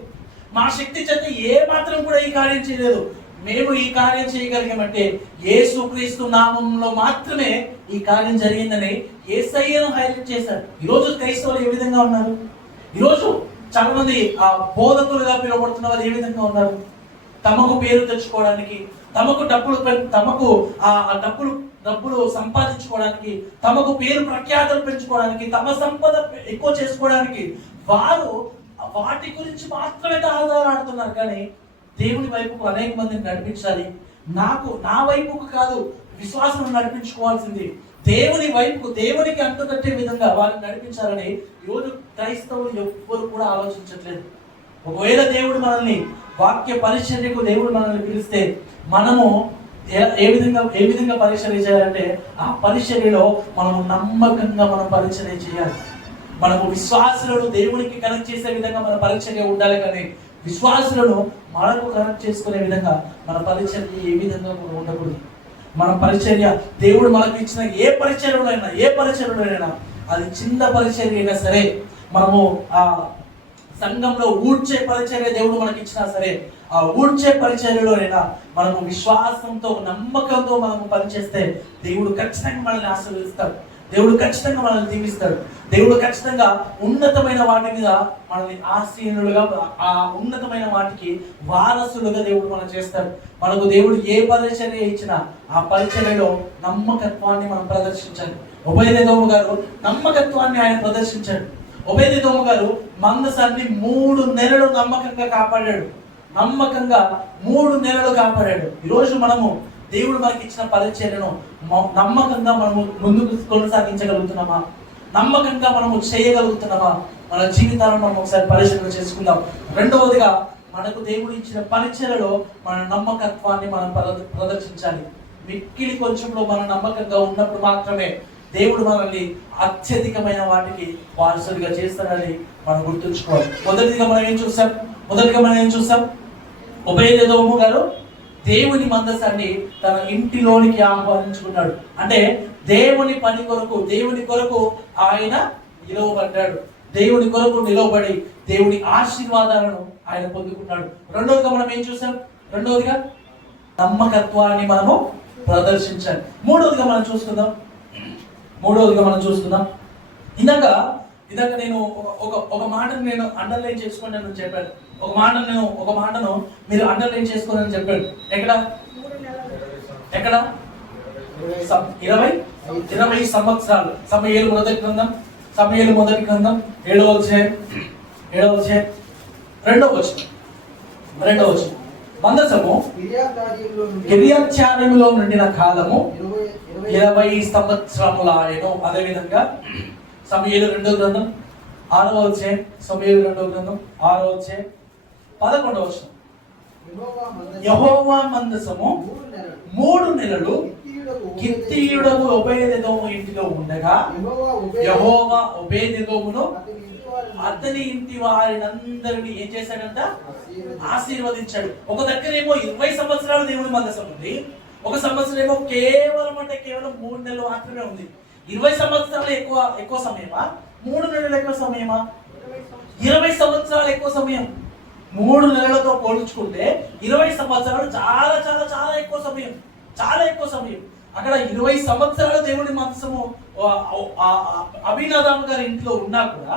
మా శక్తి చేత ఏ మాత్రం కూడా ఈ కార్యం చేయలేదు, మేము ఈ కార్యం చేయగలిగామంటే యేసుక్రీస్తు నామంలో మాత్రమే ఈ కార్యం జరిగిందని యేసయ్యను హైలైట్ చేశారు. ఈరోజు క్రైస్తవులు ఏ విధంగా ఉన్నారు? ఈరోజు చాలా మంది ఆ బోధకులుగా పిలువబడుతున్న వారు ఏ విధంగా ఉన్నారు? తమకు పేరు తెచ్చుకోవడానికి, తమకు డబ్బులు సంపాదించుకోవడానికి, తమకు పేరు ప్రఖ్యాతలు పెంచుకోవడానికి, తమ సంపద ఎక్కువ చేసుకోవడానికి వారు వాటి గురించి మాత్రమే ఆధారపడుతున్నారు. కానీ దేవుని వైపుకు అనేక మందిని నడిపించాలి. నా వైపుకు కాదు, విశ్వాసం నడిపించుకోవాల్సింది దేవుని వైపుకు, దేవునికి అంటుకట్టే విధంగా వారిని నడిపించాలని ఈరోజు క్రైస్తవులు ఎవ్వరు కూడా ఆలోచించట్లేదు. ఒకవేళ దేవుడు మనల్ని వాక్య పరిచర్యకు దేవుడు మనల్ని పిలిస్తే మనము ఏ విధంగా పరిచర్య చేయాలంటే, ఆ పరిచర్యలో మనము నమ్మకంగా మనం పరిచర్య చేయాలి. మనము విశ్వాసులను దేవునికి కనెక్ట్ చేసే విధంగా మన పరిచర్య ఉండాలి. కానీ విశ్వాసులను మనకు కనెక్ట్ చేసుకునే విధంగా మన పరిచర్య ఏ విధంగా ఉండకూడదు. మన పరిచర్య దేవుడు మనకు ఇచ్చిన ఏ పరిచర్యలోనైనా అది చిన్న పరిచర్య అయినా సరే, మనము ఆ సంఘంలో ఊడ్చే పరిచర్య దేవుడు మనకి ఇచ్చినా సరే, ఆ ఊడ్చే పరిచర్యలోనైనా మనము విశ్వాసంతో, నమ్మకంతో మనము పనిచేస్తే దేవుడు ఖచ్చితంగా మనల్ని ఆశీర్వదిస్తాడు. దేవుడు ఖచ్చితంగా మనల్ని దీవిస్తాడు. దేవుడు ఖచ్చితంగా ఉన్నతమైన వాటి మీద మనల్ని ఆశీనులుగా, ఆ ఉన్నతమైన వాటికి వారసులుగా దేవుడు మనం చేస్తాడు. మనకు దేవుడు ఏ పరిచర్య ఇచ్చినా ఆ పరిచర్యలో నమ్మకత్వాన్ని మనం ప్రదర్శించాలి. ఒబేదెదోము గారు నమ్మకత్వాన్ని ఆయన ప్రదర్శించాడు. ఒబేదెదోము గారు మందసాన్ని 3 నెలలు నమ్మకంగా కాపాడాడు. 3 నెలలు కాపాడాడు. ఈరోజు మనము దేవుడు మనకి ఇచ్చిన పరిచర్యను నమ్మకంగా మనము ముందుకు కొనసాగించగలుగుతున్నామా? నమ్మకంగా మనము చేయగలుగుతున్నామా? మన జీవితాలను మనం ఒకసారి పరిశీలన చేసుకుందాం. రెండవదిగా, మనకు దేవుడు ఇచ్చిన పరిచర్యలో మన నమ్మకత్వాన్ని మనం ప్రదర్శించాలి. మిక్కిలి కొంచెంలో మనం నమ్మకంగా ఉన్నప్పుడు మాత్రమే దేవుడు మనల్ని అత్యధికమైన వాటికి వారసుడిగా చేస్తాడని మనం గుర్తుంచుకోవాలి. మొదటిగా మనం ఏం చూసాం? ఒబేదెదోము గారు దేవుని మందసాన్ని తన ఇంటిలోనికి ఆహ్వానించుకున్నాడు. అంటే దేవుని పని కొరకు, దేవుని కొరకు ఆయన నిలవబడ్డాడు. దేవుని కొరకు నిలవబడి దేవుని ఆశీర్వాదాలను ఆయన పొందుకున్నాడు. రెండవదిగా మనం ఏం చూసాం? నమ్మకత్వాన్ని మనము ప్రదర్శించాలి. మూడవదిగా మనం చూసుకుందాం. ఇందాక నేను ఒక మాటను నేను అండర్లైన్ చేసుకోండి అని చెప్పాను. ఒక మాటను మీరు అండర్లైన్ చేసుకోండి అని చెప్పాడు. ఎక్కడ 20 సంవత్సరాలు. సమూయేలు మొదటి గ్రంథం 7వ అధ్యాయం 2వ వచనం. మందసము గిర్యాత్యారీములో నుండిన కాలము 20 సంవత్సరములాయెను. అదేవిధంగా సమూయేలు 2వ గ్రంథం 6వ అధ్యాయం 11వ వచనం. యెహోవా మందసము 3 నెలలు గిత్తీయుడకు ఒబేదెదోము ఇంటిలో ఉండగా యెహోవా ఒబేదెదోమును అతని ఇంటి వారినందరినీ ఏం చేశాడంట? ఆశీర్వదించాడు. ఒక దగ్గర ఏమో 20 సంవత్సరాలు దేవుని మందసం ఉంది, ఒక సంవత్సరం ఏమో కేవలం 3 నెలలు మాత్రమే ఉంది. 20 సంవత్సరాలు ఎక్కువ సమయమా? 3 నెలలు ఎక్కువ సమయమా? 20 సంవత్సరాలు ఎక్కువ సమయం. 3 నెలలతో పోల్చుకుంటే 20 సంవత్సరాలు చాలా చాలా చాలా ఎక్కువ సమయం. అక్కడ 20 సంవత్సరాలు దేవుడి మందసము అబీనాదాము గారి ఇంట్లో ఉన్నా కూడా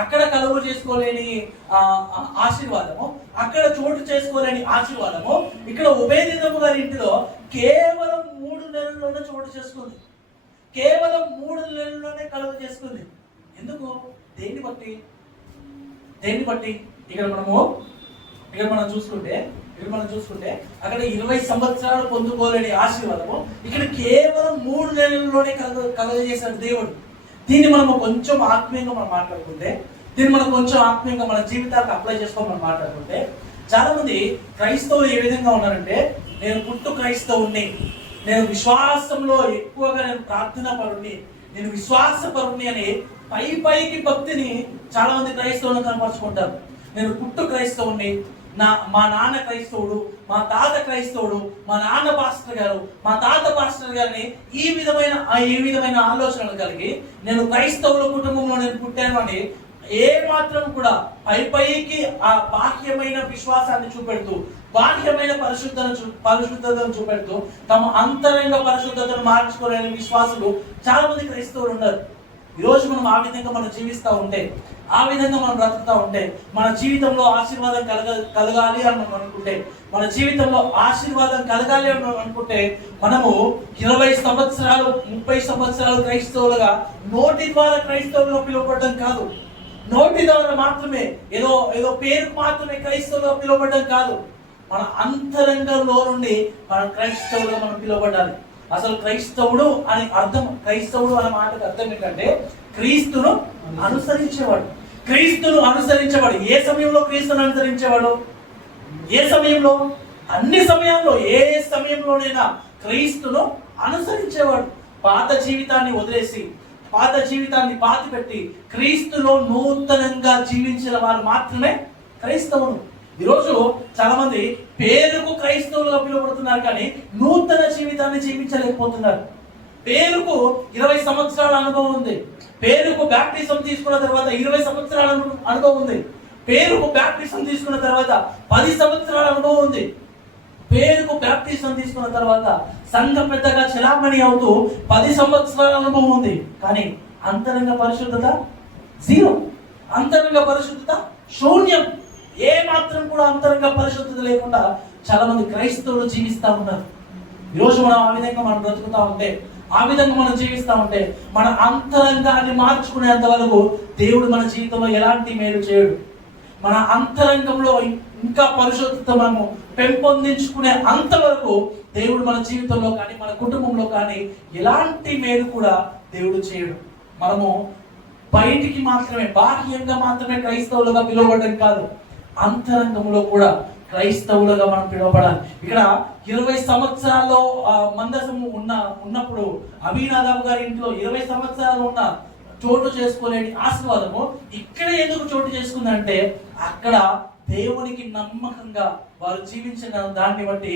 అక్కడ కలుగు చేసుకోలేని ఆశీర్వాదము, అక్కడ చోటు చేసుకోలేని ఆశీర్వాదము ఇక్కడ ఒబేదెదోము గారి ఇంటిలో కేవలం 3 నెలల్లోనే చోటు చేసుకుంది. కేవలం 3 నెలల్లోనే కలుగు చేసుకుంది. ఎందుకు? దేన్ని బట్టి? ఇక్కడ మనం చూసుకుంటే అక్కడ 20 సంవత్సరాలు పొందుకోలేని ఆశీర్వాదము ఇక్కడ కేవలం 3 నెలల్లోనే కలుగజేశాడు దేవుడు. దీన్ని మనము కొంచెం ఆత్మీయంగా మనం మాట్లాడుకుంటే, దీన్ని మనం కొంచెం ఆత్మీయంగా మన జీవితాలకు అప్లై చేసుకోమని మనం మాట్లాడుకుంటే, చాలా మంది క్రైస్తవులు ఏ విధంగా ఉన్నారంటే, నేను పుట్టు క్రైస్తవుని, నేను విశ్వాసంలో ఎక్కువగా నేను ప్రార్థనా పరుణ్ణి, నేను విశ్వాస పరుణ్ణి అని పైకి భక్తిని చాలా మంది క్రైస్తవులను కనపరుచుకుంటారు. నేను పుట్టు క్రైస్తవుని, మా నాన్న క్రైస్తవుడు, మా తాత క్రైస్తవుడు, మా నాన్న పాస్టర్ గారు, మా తాత పాస్టర్ గారిని ఈ విధమైన ఆలోచనలు కలిగి నేను క్రైస్తవుల కుటుంబంలో నేను పుట్టాను అని ఏ మాత్రం కూడా పైకి ఆ బాహ్యమైన విశ్వాసాన్ని చూపెడుతూ, బాహ్యమైన పరిశుద్ధతను చూపెడుతూ తమ అంతరంగ పరిశుద్ధతను మార్చుకోలేని విశ్వాసులు చాలా మంది క్రైస్తవులు ఉన్నారు. ఈరోజు మనం ఆ విధంగా మనం జీవిస్తూ ఉంటే, ఆ విధంగా మనం బ్రతుకుతూ ఉంటే, మన జీవితంలో ఆశీర్వాదం కలగాలి అని మనం అనుకుంటే, మన జీవితంలో ఆశీర్వాదం కలగాలి అని మనం అనుకుంటే, మనము 20 సంవత్సరాలు 30 సంవత్సరాలు క్రైస్తవులుగా నోటి ద్వారా క్రైస్తవులుగా పిలువబడడం కాదు, నోటి ద్వారా మాత్రమే ఏదో పేరుకు మాత్రమే క్రైస్తవులుగా పిలువబడడం కాదు, మన అంతరంగంలో నుండి మన క్రైస్తవులుగా మనం పిలువబడాలి. అసలు క్రైస్తవుడు అని అర్థం, క్రైస్తవుడు అనే మాటకు అర్థం ఏంటంటే క్రీస్తును అనుసరించేవాడు. క్రీస్తును అనుసరించేవాడు. ఏ సమయంలో క్రీస్తును అనుసరించేవాడు? ఏ సమయంలో? అన్ని సమయాల్లో, ఏ సమయంలోనైనా క్రీస్తును అనుసరించేవాడు. పాత జీవితాన్ని వదిలేసి, పాత జీవితాన్ని పాతిపెట్టి క్రీస్తులో నూతనంగా జీవించిన వారు మాత్రమే క్రైస్తవులు. ఈరోజు చాలా మంది పేరుకు క్రైస్తవులుగా పిలువబడుతున్నారు, కానీ నూతన జీవితాన్ని జీవించలేకపోతున్నారు. పేరుకు 20 సంవత్సరాల అనుభవం ఉంది, పేరుకు బ్యాప్టిజం తీసుకున్న తర్వాత 20 సంవత్సరాల అనుభవం ఉంది, పేరుకు బ్యాప్టిజం తీసుకున్న తర్వాత 10 సంవత్సరాల అనుభవం ఉంది, పేరుకు బ్యాప్టిజం తీసుకున్న తర్వాత సంఘ పెద్దగా చెలామణి అవుతూ 10 సంవత్సరాల అనుభవం ఉంది, కానీ అంతరంగ పరిశుద్ధత జీరో, అంతరంగ పరిశుద్ధత శూన్యం. ఏ మాత్రం కూడా అంతరంగ పరిశుద్ధత లేకుండా చాలా మంది క్రైస్తవులు జీవిస్తూ ఉన్నారు. ఈరోజు మనం ఆ విధంగా మనం బ్రతుకుతూ ఉంటే, ఆ విధంగా మనం జీవిస్తూ ఉంటే, మన అంతరంగాన్ని మార్చుకునేంత వరకు దేవుడు మన జీవితంలో ఎలాంటి మేలు చేయడు. మన అంతరంగంలో ఇంకా పరిశుద్ధత మనము పెంపొందించుకునే అంతవరకు దేవుడు మన జీవితంలో కానీ మన కుటుంబంలో కానీ ఎలాంటి మేలు కూడా దేవుడు చేయడు. మనము బయటికి మాత్రమే, బాహ్యంగా మాత్రమే క్రైస్తవులుగా పిలువబడడం కాదు, అంతరంగంలో కూడా క్రైస్తవులుగా మనం పిలువబడాలి. ఇక్కడ 20 సంవత్సరాల్లో మందసము ఉన్నప్పుడు అభినాదాబు గారి ఇంట్లో 20 సంవత్సరాలు ఉన్న చోటు చేసుకోలేని ఆశీర్వాదము ఇక్కడ ఎందుకు చోటు చేసుకుందంటే, అక్కడ దేవునికి నమ్మకంగా వారు జీవించిన దాన్ని బట్టి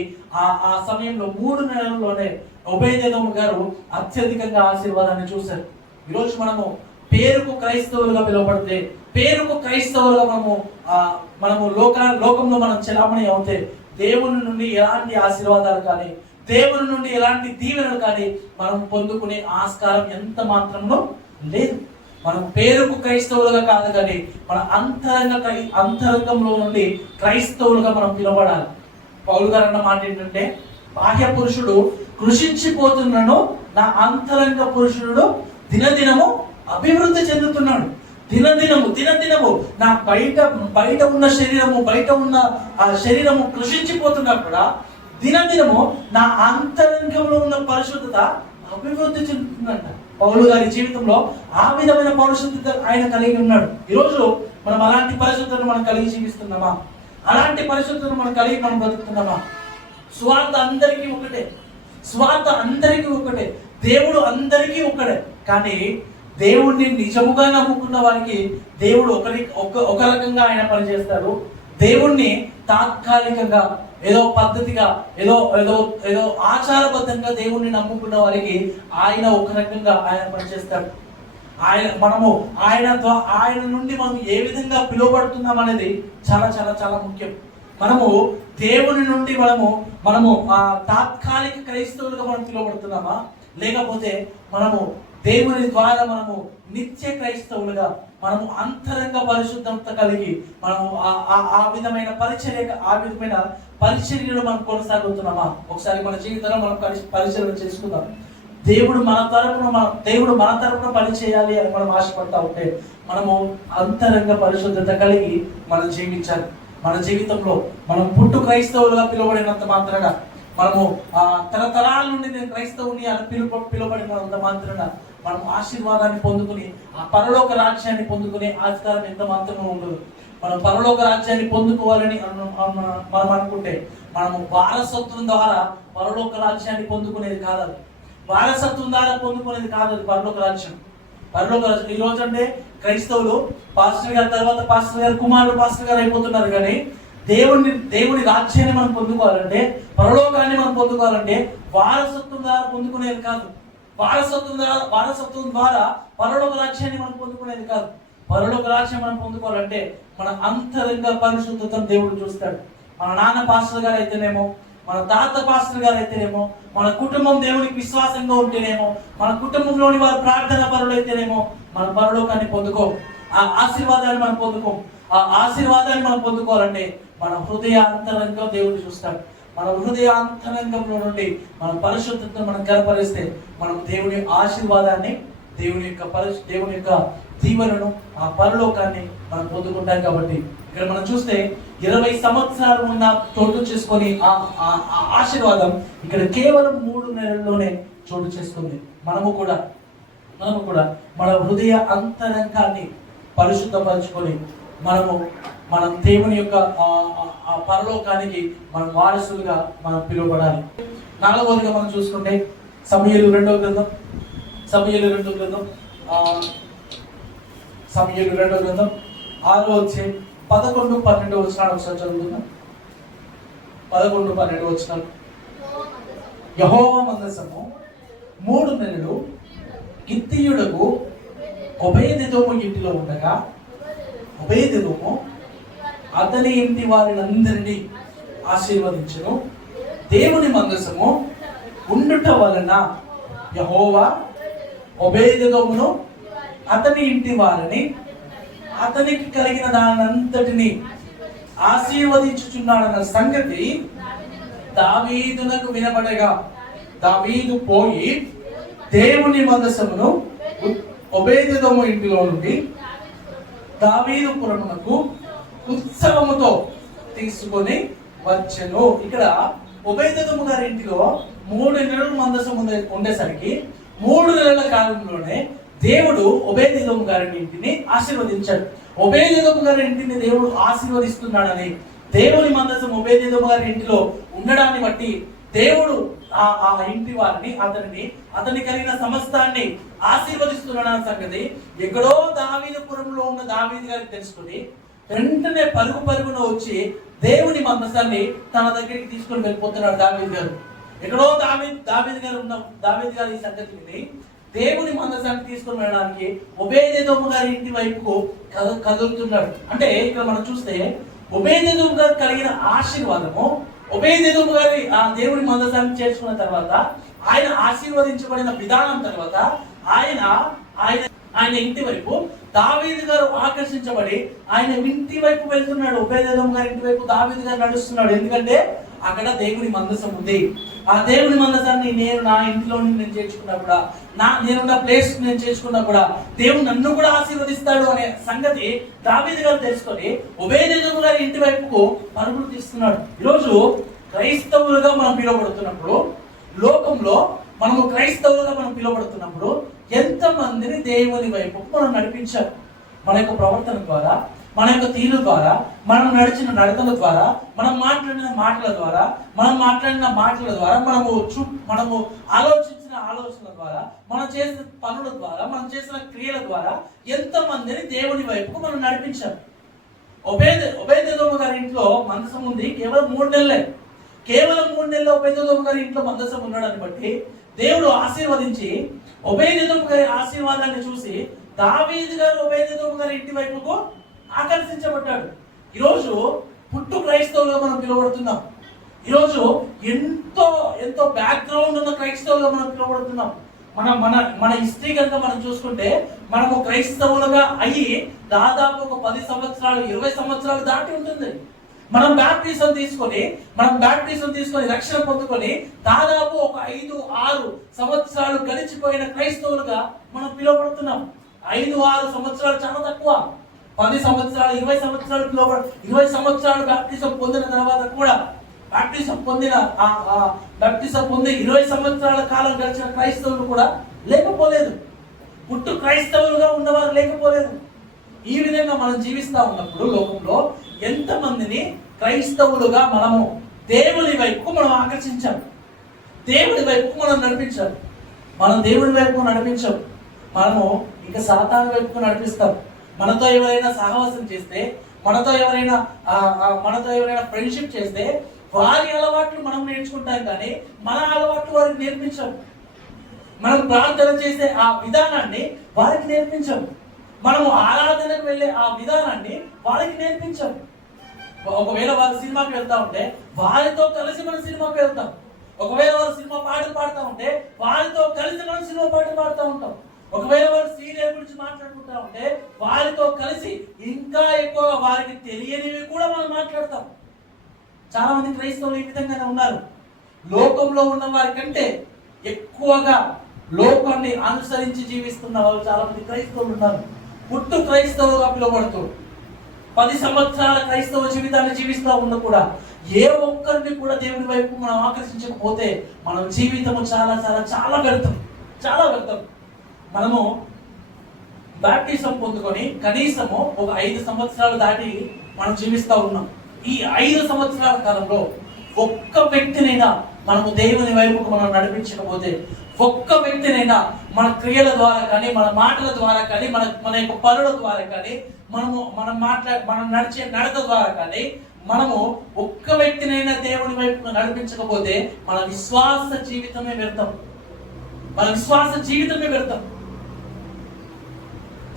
ఆ సమయంలో 3 నెలల్లోనే ఒబేదెదోము గారు అత్యధికంగా ఆశీర్వాదాన్ని చూశారు. ఈరోజు మనము పేరుకు క్రైస్తవులుగా పిలువబడితే, పేరుకు క్రైస్తవులుగా మనము లోకంలో మనం చెలామణి అవుతే, దేవుని నుండి ఎలాంటి ఆశీర్వాదాలు కానీ, దేవుని నుండి ఎలాంటి దీవెనలు కానీ మనం పొందుకునే ఆస్కారం ఎంత మాత్రమో లేదు. మనం పేరుకు క్రైస్తవులుగా కాదు, కానీ మన అంతరంగంలో నుండి క్రైస్తవులుగా మనం పిలువబడాలి. పౌలు గారు అన్న మాట ఏంటంటే, బాహ్య పురుషుడు కృషించిపోతున్నాను, నా అంతరంగ పురుషుడు దినదినము అభివృద్ధి చెందుతున్నాడు. దినదినము నా బయట ఉన్న శరీరము కృషించిపోతున్నా కూడా దినదినము నా అంతరంగంలో ఉన్న పరిశుద్ధత అభివృద్ధి చెందుతుందంట. పౌలు గారి జీవితంలో ఆ విధమైన పరిశుద్ధత ఆయన కలిగి ఉన్నాడు. ఈరోజు మనం అలాంటి పరిశుద్ధతను మనం కలిగి జీవిస్తున్నామా? అలాంటి పరిశుద్ధతను మనం కలిగి మనం బ్రతుకుతున్నామా? స్వార్థ అందరికీ ఒకటే, స్వార్థ అందరికీ ఒకటే, దేవుడు అందరికీ ఒకటే. కానీ దేవుడిని నిజముగా నమ్ముకున్న వారికి దేవుడు ఒక రకంగా ఆయన పనిచేస్తాడు. దేవుణ్ణి తాత్కాలికంగా ఏదో పద్ధతిగా ఏదో ఆచారబద్ధంగా దేవుణ్ణి నమ్ముకున్న వారికి ఆయన ఒక రకంగా ఆయన పనిచేస్తాడు. ఆయన నుండి మనం ఏ విధంగా పిలువబడుతున్నాం అనేది చాలా చాలా చాలా ముఖ్యం. మనము దేవుని నుండి మనము తాత్కాలిక క్రైస్తవులుగా మనం పిలువబడుతున్నామా, లేకపోతే మనము దేవుని ద్వారా మనము నిత్య క్రైస్తవులుగా మనము అంతరంగ పరిశుద్ధత కలిగి మనము ఆ విధమైన పరిచర్యలు మనం కొనసాగుతున్నామా? ఒకసారి మన జీవితంలో మనం పరిచర్యలు చేసుకుందాం. దేవుడు మన తరపున పని చేయాలి అని మనం ఆశపడతా ఉంటే మనము అంతరంగ పరిశుద్ధత కలిగి మనం జీవించాలి. మన జీవితంలో మనం పుట్టు క్రైస్తవులుగా పిలువబడినంత మాత్రాన, మనము తరతరాల నుండి నేను క్రైస్తవుని అని పిలువబడినంత మాత్రాన మనం ఆశీర్వాదాన్ని పొందుకుని ఆ పరలోక రాజ్యాన్ని పొందుకునే ఆస్కారం ఎంత మాత్రమే ఉండదు. మనం పరలోక రాజ్యాన్ని పొందుకోవాలని మనం అనుకుంటే మనము వారసత్వం ద్వారా పరలోక రాజ్యాన్ని పొందుకునేది కాదు. వారసత్వం ద్వారా పొందుకునేది కాదు అది పరలోక రాజ్యం. పరలోక రాజ్యం ఈ రోజు అంటే క్రైస్తవులు పాస్టర్ గారి తర్వాత పాస్టర్ గారు కుమారుడు పాస్టర్ గారు అయిపోతున్నారు. కానీ దేవుని రాజ్యాన్ని మనం పొందుకోవాలంటే, పరలోకాన్ని మనం పొందుకోవాలంటే వారసత్వం ద్వారా పొందుకునేది కాదు. వారసత్వం ద్వారా పరలోక రాజ్యాన్ని మనం పొందుకునేది కాదు. పరలోక రాజ్యం మనం పొందుకోవాలంటే మన అంతరంగ పరిశుద్ధతను దేవుడు చూస్తాడు. మన నాన్న పాస్టర్ గారు అయితేనేమో, మన తాత పాస్టర్ గారు అయితేనేమో, మన కుటుంబం దేవునికి విశ్వాసంగా ఉంటేనేమో, మన కుటుంబంలోని వారు ప్రార్థన పరులు అయితేనేమో మన పరలోకాన్ని పొందుకో. ఆ ఆశీర్వాదాన్ని మనం పొందుకోం. ఆ ఆశీర్వాదాన్ని మనం పొందుకోవాలంటే మన హృదయ అంతరంగం దేవుడు చూస్తాడు. మన హృదయ అంతరంగంలో నుండి మన పరిశుద్ధతను మనం కనపరిస్తే మనం దేవుని ఆశీర్వాదాన్ని, దేవుని యొక్క దీవెనను, ఆ పరలోకాన్ని మనం పొందుకుంటాం. కాబట్టి ఇక్కడ మనం చూస్తే 20 సంవత్సరాలు ఉన్న చోటు చేసుకొని ఆ ఆశీర్వాదం ఇక్కడ కేవలం 3 నెలల్లోనే చోటు చేసుకుంది. మనము కూడా మన హృదయ అంతరంగాన్ని పరిశుద్ధపరచుకొని మనం దేవుని యొక్క ఆ పరలోకానికి మనం వారసులుగా మనం పిలువబడాలి. 4వదిగా మనం చూసుకుంటే సమూయేలు 2వ గ్రంథం 6వ అధ్యాయం 11-12 వచనాలు ఒకసారి చదువుతున్నాం. 11-12 వచనాలు. యెహోవా మందసము 3 నెలలు గిత్తీయుడకు ఒబేదెదోము ఇంటిలో ఉండగా ఒబేదెదోము అతని ఇంటి వారినందరినీ ఆశీర్వదించెను. దేవుని మందసము ఉండుట వలన యెహోవా ఒబేదెదోమును అతని ఇంటి వారిని అతనికి కలిగిన దానంతటిని ఆశీర్వదించుచున్నాడన్న సంగతి దావీదునకు వినబడగా దావీదు పోయి దేవుని మందసమును ఒబేదెదోము ఇంటిలో నుండి దావీదు పురమునకు ఉత్సవముతో తీసుకొని వచ్చెను. ఇక్కడ ఒబేదెదోము గారి ఇంటిలో 3 నెలలు మందసం ఉండేసరికి 3 నెలల కాలంలోనే దేవుడు ఒబేదెదోము గారి ఇంటిని ఆశీర్వదించాడు. ఒబేదెదోము గారి ఇంటిని దేవుడు ఆశీర్వదిస్తున్నాడని, దేవుని మందసం ఒబేదెదోము గారి ఇంటిలో ఉండడాన్ని బట్టి దేవుడు ఆ ఇంటి వారిని అతని కలిగిన సమస్తాన్ని ఆశీర్వదిస్తున్నాడన్న సంగతి ఎక్కడో దావీదుపురంలో ఉన్న దావీదు గారికి తెలుసుకుని వెంటనే పరుగున వచ్చి దేవుని మందసాన్ని తన దగ్గరికి తీసుకొని వెళ్ళిపోతున్నాడు దావీదు గారు. ఎక్కడో దావీదు గారు ఈ సంగతి విని దేవుని మందసాన్ని తీసుకొని వెళ్ళడానికి ఒబేదెదోము గారి ఇంటి వైపుకు కదులుతున్నాడు. అంటే ఇక్కడ మనం చూస్తే ఒబేదెదోము గారు కలిగిన ఆశీర్వాదము, ఒబేదెదోము గారి ఆ దేవుని మందసాన్ని చేర్చుకున్న తర్వాత, ఆయన ఆశీర్వదించబడిన విధానం తర్వాత ఆయన ఇంటి వైపు దావీదు గారు ఆకర్షించబడి ఆయన ఇంటి వైపు వెళ్తున్నాడు. ఒబేదెదోము గారి ఇంటి వైపు దావీదు గారు నడుస్తున్నాడు. ఎందుకంటే అక్కడ దేవుని మందసం ఉంది. ఆ దేవుని మందసాన్ని నేను నా ఇంట్లో నేను చేర్చుకున్నా కూడా, నేనున్న ప్లేస్ నేను చేర్చుకున్నా కూడా దేవుడు నన్ను కూడా ఆశీర్వదిస్తాడు అనే సంగతి దావీదు గారు తెలుసుకొని ఒబేదెదోము గారి ఇంటి వైపుకు పరుగులు తీస్తున్నాడు. ఈరోజు క్రైస్తవులుగా మనం పిలువబడుతున్నప్పుడు, లోకంలో మనము క్రైస్తవులుగా మనం పిలువబడుతున్నప్పుడు ఎంతమందిని దేవుని వైపుకు మనం నడిపించారు. మన యొక్క ప్రవర్తన ద్వారా, మన యొక్క తీరు ద్వారా, మనం నడిచిన నడతల ద్వారా, మనం మాట్లాడిన మాటల ద్వారా, మనము ఆలోచించిన ఆలోచనల ద్వారా, మనం చేసిన పనుల ద్వారా, మనం చేసిన క్రియల ద్వారా ఎంతమందిని దేవుని వైపుకు మనం నడిపించారు. ఒబేదెదోము గారి ఇంట్లో మందసం ఉంది కేవలం 3 నెలలే. కేవలం 3 నెలలు ఒబేదెదోము గారి ఇంట్లో మందసం ఉండడాన్ని బట్టి దేవుడు ఆశీర్వదించి ఒబేదెదోము గారి ఆశీర్వాదాన్ని చూసి దావీదు గారు ఒబేదెదోము గారి ఇంటి వైపుకు ఆకర్షించబడ్డాడు. ఈరోజు పుట్టు క్రైస్తవులుగా మనం పిలువబడుతున్నాం. ఈరోజు ఎంతో బ్యాక్గ్రౌండ్ ఉన్న క్రైస్తవులుగా మనం పిలువబడుతున్నాం. మన హిస్టరీ కనుక మనం చూసుకుంటే మనము క్రైస్తవులుగా అయ్యి దాదాపు ఒక 10 సంవత్సరాలు 20 సంవత్సరాలు దాటి ఉంటుంది. మనం బ్యాప్టిజం తీసుకొని రక్షణ పొందుకొని దాదాపు ఒక 5-6 సంవత్సరాలు గడిచిపోయిన క్రైస్తవులుగా మనం పిలువబడుతున్నాం. 5-6 సంవత్సరాలు చాలా తక్కువ. 10 సంవత్సరాలు 20 సంవత్సరాలు 20 సంవత్సరాలు బ్యాప్టిజం పొందిన తర్వాత కూడా బ్యాప్టిజం పొంది 20 సంవత్సరాల కాలం గడిచిన క్రైస్తవులు కూడా లేకపోలేదు. పుట్టు క్రైస్తవులుగా ఉన్నవారు లేకపోలేదు. ఈ విధంగా మనం జీవిస్తా ఉన్నప్పుడు లోకంలో ఎంతమందిని క్రైస్తవులుగా మనము దేవుని వైపుకు మనం ఆకర్షించాలి, దేవుడి వైపుకు మనం నడిపించాలి. మనం దేవుడి వైపుకు నడిపించాం, మనము ఇంకా సాతాను వైపుకు నడిపిస్తాం. మనతో ఎవరైనా సహవాసం చేస్తే, మనతో ఎవరైనా ఫ్రెండ్షిప్ చేస్తే వారి అలవాట్లు మనం నేర్చుకుంటాం, కానీ మన అలవాట్లు వారికి నేర్పించాం. మనం ప్రార్థన చేసే ఆ విధానాన్ని వారికి నేర్పించాం. మనము ఆరాధనకు వెళ్ళే ఆ విధానాన్ని వారికి నేర్పించాం. ఒకవేళ వారు సినిమాకి వెళ్తా ఉంటే వారితో కలిసి మనం సినిమాకి వెళ్తాం. ఒకవేళ వారు సినిమా పాటలు పాడుతూ ఉంటే వారితో కలిసి మనం సినిమా పాటలు పాడుతూ ఉంటాం. ఒకవేళ వారు సీరియల్ గురించి మాట్లాడుకుంటా ఉంటే వారితో కలిసి ఇంకా ఎక్కువగా వారికి తెలియనివి కూడా మనం మాట్లాడతాం. చాలా మంది క్రైస్తవులు ఈ విధంగానే ఉన్నారు. లోకంలో ఉన్న వారి కంటే ఎక్కువగా లోకాన్ని అనుసరించి జీవిస్తున్న వాళ్ళు చాలా మంది క్రైస్తవులు ఉన్నారు. పుట్టు క్రైస్తవులుగా పిలువబడుతూ 10 సంవత్సరాల క్రైస్తవ జీవితాన్ని జీవిస్తూ ఉన్న కూడా ఏ ఒక్కరిని కూడా దేవుని వైపు మనం ఆకర్షించకపోతే మనం జీవితము చాలా చాలా చాలా వ్యర్థం. మనము బాప్టిజం పొందుకొని కనీసము ఒక 5 సంవత్సరాలు దాటి మనం జీవిస్తూ ఉన్నాం. ఈ 5 సంవత్సరాల కాలంలో ఒక్క వ్యక్తినైనా మనము దేవుని వైపుకు మనం నడిపించకపోతే, ఒక్క వ్యక్తినైనా మన క్రియల ద్వారా కానీ, మన మాటల ద్వారా కానీ, మన యొక్క పనుల ద్వారా కానీ, మనం నడిచే నడత ద్వారా కానీ మనము ఒక్క వ్యక్తినైనా దేవుని వైపు నడిపించకపోతే మన విశ్వాస జీవితమే వ్యర్థం.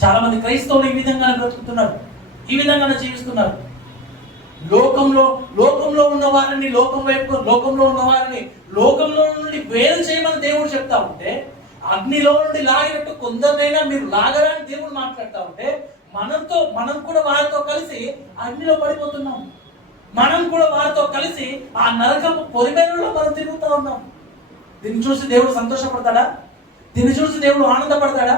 చాలా మంది క్రైస్తవులు ఈ విధంగానే బ్రతుకుతున్నారు, ఈ విధంగానే జీవిస్తున్నారు. లోకంలో ఉన్న వారిని లోకంలో నుండి వేరు చేయమని దేవుడు చెప్తా ఉంటే, అగ్నిలో నుండి లాగినట్టు కొందరినైనా మీరు లాగరాని దేవుడు మాట్లాడుతూ ఉంటే మనం కూడా వారితో కలిసి అగ్నిలో పడిపోతున్నాం. మనం కూడా వారితో కలిసి ఆ నరకపు పొరిమేరలో మనం తిరుగుతూ ఉన్నాం. దీన్ని చూసి దేవుడు సంతోషపడతాడా? దీన్ని చూసి దేవుడు ఆనందపడతాడా?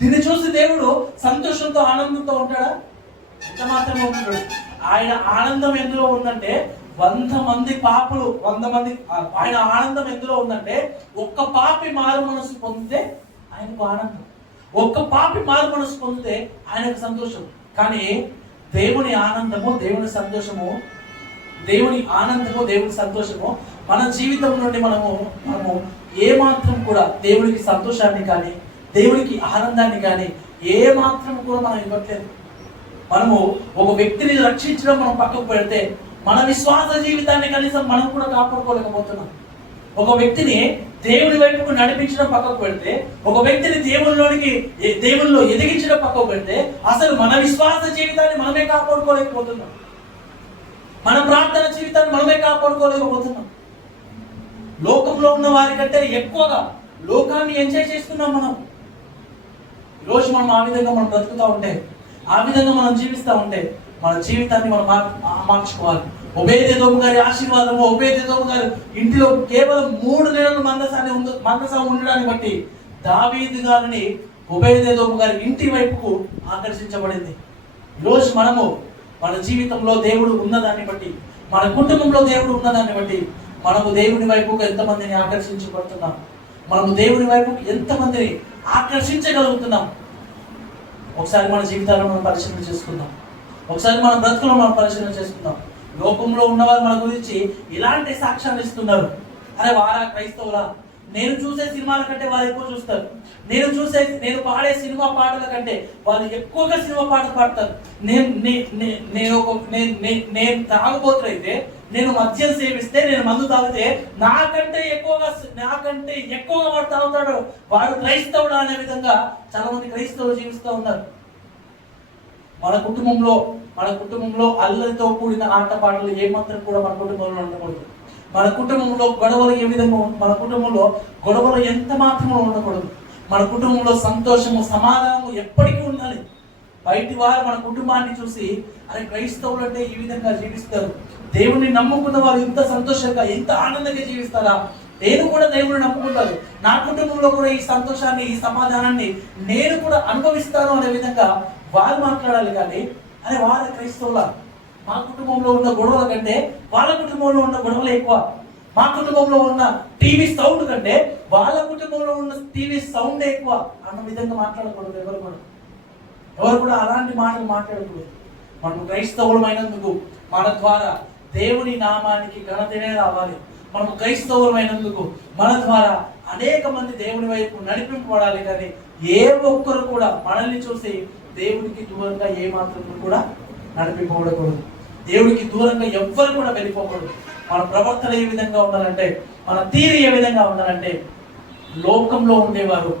దీన్ని చూసి దేవుడు సంతోషంతో ఆనందంతో ఉంటాడా? ఎంత మాత్రమే ఉంటాడు. ఆయన ఆనందం ఎందులో ఉందంటే 100 మంది పాపులు ఆయన ఆనందం ఎందులో ఉందంటే ఒక్క పాపి మారు మనసు పొందితే ఆయనకు ఆనందం, ఒక్క పాపి మారు మనసు పొందితే ఆయనకు సంతోషం. కానీ దేవుని ఆనందము దేవుని సంతోషము మన జీవితం నుండి మనము ఏ మాత్రం కూడా దేవునికి సంతోషాన్ని కానీ దేవునికి ఆనందాన్ని కానీ ఏ మాత్రం కూడా మనం ఇవ్వట్లేదు. మనము ఒక వ్యక్తిని రక్షించడం మనం పక్కకు పెడితే మన విశ్వాస జీవితాన్ని కనీసం మనం కూడా కాపాడుకోలేకపోతున్నాం. ఒక వ్యక్తిని దేవుని వైపుకు నడిపించడం పక్కకు పెడితే, ఒక వ్యక్తిని దేవునిలో ఎదిగించడం పక్కకు పెడితే అసలు మన విశ్వాస జీవితాన్ని మనమే కాపాడుకోలేకపోతున్నాం. మన ప్రార్థన జీవితాన్ని మనమే కాపాడుకోలేకపోతున్నాం. లోకంలో ఉన్న వారికంటే ఎక్కువగా లోకాన్ని ఎంజాయ్ చేస్తున్నాం మనం. ఈరోజు మనం ఆ విధంగా మనం బ్రతుకుతూ ఉంటే, ఆ విధంగా మనం జీవిస్తూ ఉంటే మన జీవితాన్ని మనం మార్చుకోవాలి. ఓబేదెదోము గారి ఆశీర్వాదము, ఓబేదెదోము గారి ఇంటిలో కేవలం 3 నెలలు మందసం ఉండడాన్ని బట్టి దావీదు గారిని ఓబేదెదోము గారి ఇంటి వైపుకు ఆకర్షించబడింది. ఈరోజు మనము మన జీవితంలో దేవుడు ఉన్నదాన్ని బట్టి, మన కుటుంబంలో దేవుడు ఉన్నదాన్ని బట్టి మనము దేవుని వైపుకు ఎంతమందిని ఆకర్షించబడుతున్నాం, మనము దేవుని వైపుకు ఎంతమందిని ఆకర్షించగలుగుతున్నాం. ఒకసారి మన జీవితాలను మనం పరిశీలన చేసుకుందాం. ఒకసారి మన బ్రతుకులను మనం పరిశీలన చేసుకుందాం. లోకంలో ఉన్నవారు మన గురించి ఇలాంటి సాక్ష్యాలు ఇస్తున్నారు. అరే వారా క్రైస్తవులా, నేను చూసే సినిమాల కంటే వారు ఎక్కువ చూస్తారు. నేను పాడే సినిమా పాటల కంటే వాళ్ళు ఎక్కువగా సినిమా పాటలు పాడతారు. నేను తాగుబోతులైతే, నేను మద్యం సేవిస్తే, నేను మందు తాగితే నాకంటే ఎక్కువగా వాడు తాగుతాడు, వాడు క్రైస్తవుడు అనే విధంగా చాలా మంది క్రైస్తవులు జీవిస్తూ ఉన్నారు. మన కుటుంబంలో అల్లరితో కూడిన ఆటపాటలు ఏమాత్రం కూడా మన కుటుంబంలో ఉండకూడదు. మన కుటుంబంలో గొడవలు ఎంత మాత్రమో ఉండకూడదు. మన కుటుంబంలో సంతోషము సమాధానము ఎప్పటికీ ఉండాలి. బయటి వారు మన కుటుంబాన్ని చూసి అరే క్రైస్తవులు అంటే ఈ విధంగా జీవిస్తారు, దేవుణ్ణి నమ్ముకున్న వారు ఇంత సంతోషంగా ఇంత ఆనందంగా జీవిస్తారా, నేను కూడా దేవుడిని నమ్ముకుంటాను, నా కుటుంబంలో కూడా ఈ సంతోషాన్ని ఈ సమాధానాన్ని నేను కూడా అనుభవిస్తాను అనే విధంగా వారు మాట్లాడాలి. కానీ అరే వారు క్రైస్తవుల, మా కుటుంబంలో ఉన్న గొడవల కంటే వాళ్ళ కుటుంబంలో ఉన్న గొడవలు ఎక్కువ, మా కుటుంబంలో ఉన్న టీవీ సౌండ్ కంటే వాళ్ళ కుటుంబంలో ఉన్న టీవీ సౌండ్ ఎక్కువ అన్న విధంగా మాట్లాడకూడదు. ఎవరు కూడా అలాంటి మాటలు మాట్లాడకూడదు. మనం క్రైస్తవులమైనందుకు మన ద్వారా దేవుని నామానికి ఘనతనే రావాలి. మనం క్రైస్తవులమైనందుకు మన ద్వారా అనేక మంది దేవుని వైపు నడిపింపబడాలి. కానీ ఏ ఒక్కరు కూడా మనల్ని చూసి దేవునికి దూరంగా ఏ మాత్రం కూడా నడిపింపబడకూడదు. దేవునికి దూరంగా ఎవ్వరు కూడా వెళ్ళిపోకూడదు. మన ప్రవర్తన ఏ విధంగా ఉండాలంటే, మన తీరు ఏ విధంగా ఉండాలంటే, లోకంలో ఉండేవారు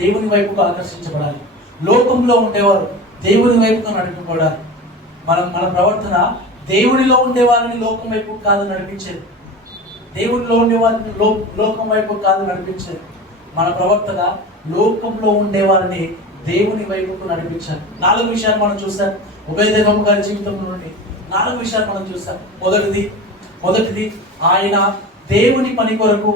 దేవుని వైపుకు ఆకర్షించబడాలి. లోకంలో ఉండేవారు దేవుని వైపుకు నడిపింపబడాలి. మన ప్రవర్తన దేవునిలో ఉండే వారిని లోకం వైపు కాదు నడిపించేది. దేవునిలో ఉండే వారిని లోకం వైపు కాదు నడిపించేది. మన ప్రవర్తన లోకంలో ఉండే వారిని దేవుని వైపుకు నడిపించాలి. 4 విషయాలు మనం చూస్తాం ఉబేదెదోము గారి జీవితంలో నుండి. 4 విషయాలు మనం చూస్తాం. మొదటిది ఆయన దేవుని పని కొరకు,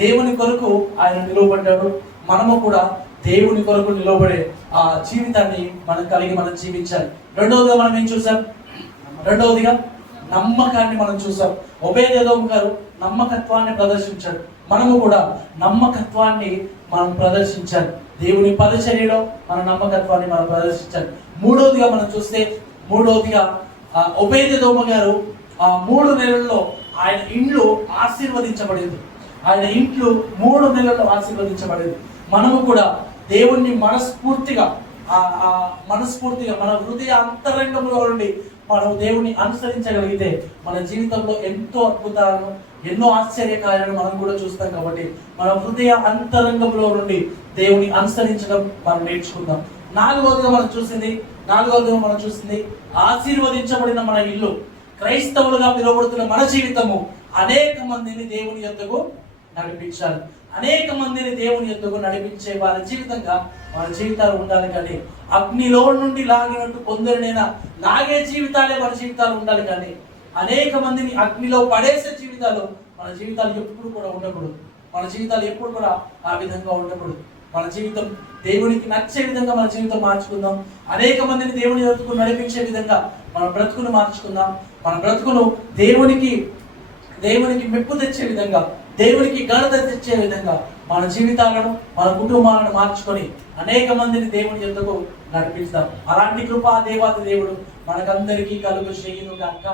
దేవుని కొరకు ఆయన నిలవబడ్డాడు. మనము కూడా దేవుని కొరకు నిలవబడే ఆ జీవితాన్ని మనం జీవించాలి. రెండవదిగా మనం ఏం చూసాం? రెండవదిగా నమ్మకాన్ని మనం చూసాం. ఒబేదెదోము గారు నమ్మకత్వాన్ని ప్రదర్శించాడు. మనము కూడా నమ్మకత్వాన్ని మనం ప్రదర్శించాలి. దేవుని పరిచర్యలో మన నమ్మకత్వాన్ని మనం ప్రదర్శించాలి. మూడవదిగా మనం చూస్తే, ఒబేదెదోము గారు 3 నెలల్లో ఆయన ఇండ్లు ఆశీర్వదించబడింది. ఆయన ఇంట్లో 3 నెలల్లో ఆశీర్వదించబడింది. మనము కూడా దేవుణ్ణి మనస్ఫూర్తిగా మన హృదయ అంతరంగంలో నుండి మనం దేవుని అనుసరించగలిగితే మన జీవితంలో ఎంతో అద్భుతాలను, ఎన్నో ఆశ్చర్యకార్యాలను మనం కూడా చూస్తాం. కాబట్టి మన హృదయ అంతరంగంలో నుండి దేవుని అనుసరించడం మనం నేర్చుకుందాం. నాలుగవదిగా మనం చూసింది ఆశీర్వదించబడిన మన ఇల్లు, క్రైస్తవులుగా పిలువబడుతున్న మన జీవితము అనేక మందిని దేవుని యొద్దకు నడిపించాలి. అనేక మందిని దేవుని యొద్దకు నడిపించే వారి జీవితాలు ఉండాలి. కానీ అగ్నిలో నుండి లాగినట్టు కొందరినైనా లాగే జీవితాలే మన జీవితాలు ఉండాలి. కానీ అనేక మందిని అగ్నిలో పడేసే మన జీవితాలు ఎప్పుడు కూడా ఉండకూడదు. మన జీవితాలు ఎప్పుడు కూడా ఆ విధంగా ఉండకూడదు. మన జీవితం దేవునికి నచ్చే విధంగా మన జీవితం మార్చుకుందాం. అనేక మందిని దేవుని యొద్దకు నడిపించే విధంగా మన బ్రతుకును మార్చుకుందాం. మన బ్రతుకును దేవునికి మెప్పు తెచ్చే విధంగా, దేవునికి ఘనత తెచ్చే విధంగా మన జీవితాలను, మన కుటుంబాలను మార్చుకొని అనేక మందిని దేవుని యొద్దకు నడిపిస్తాం. అలాంటి కృపా దేవాది దేవుడు మనకందరికీ కలుగు చేయను గాక.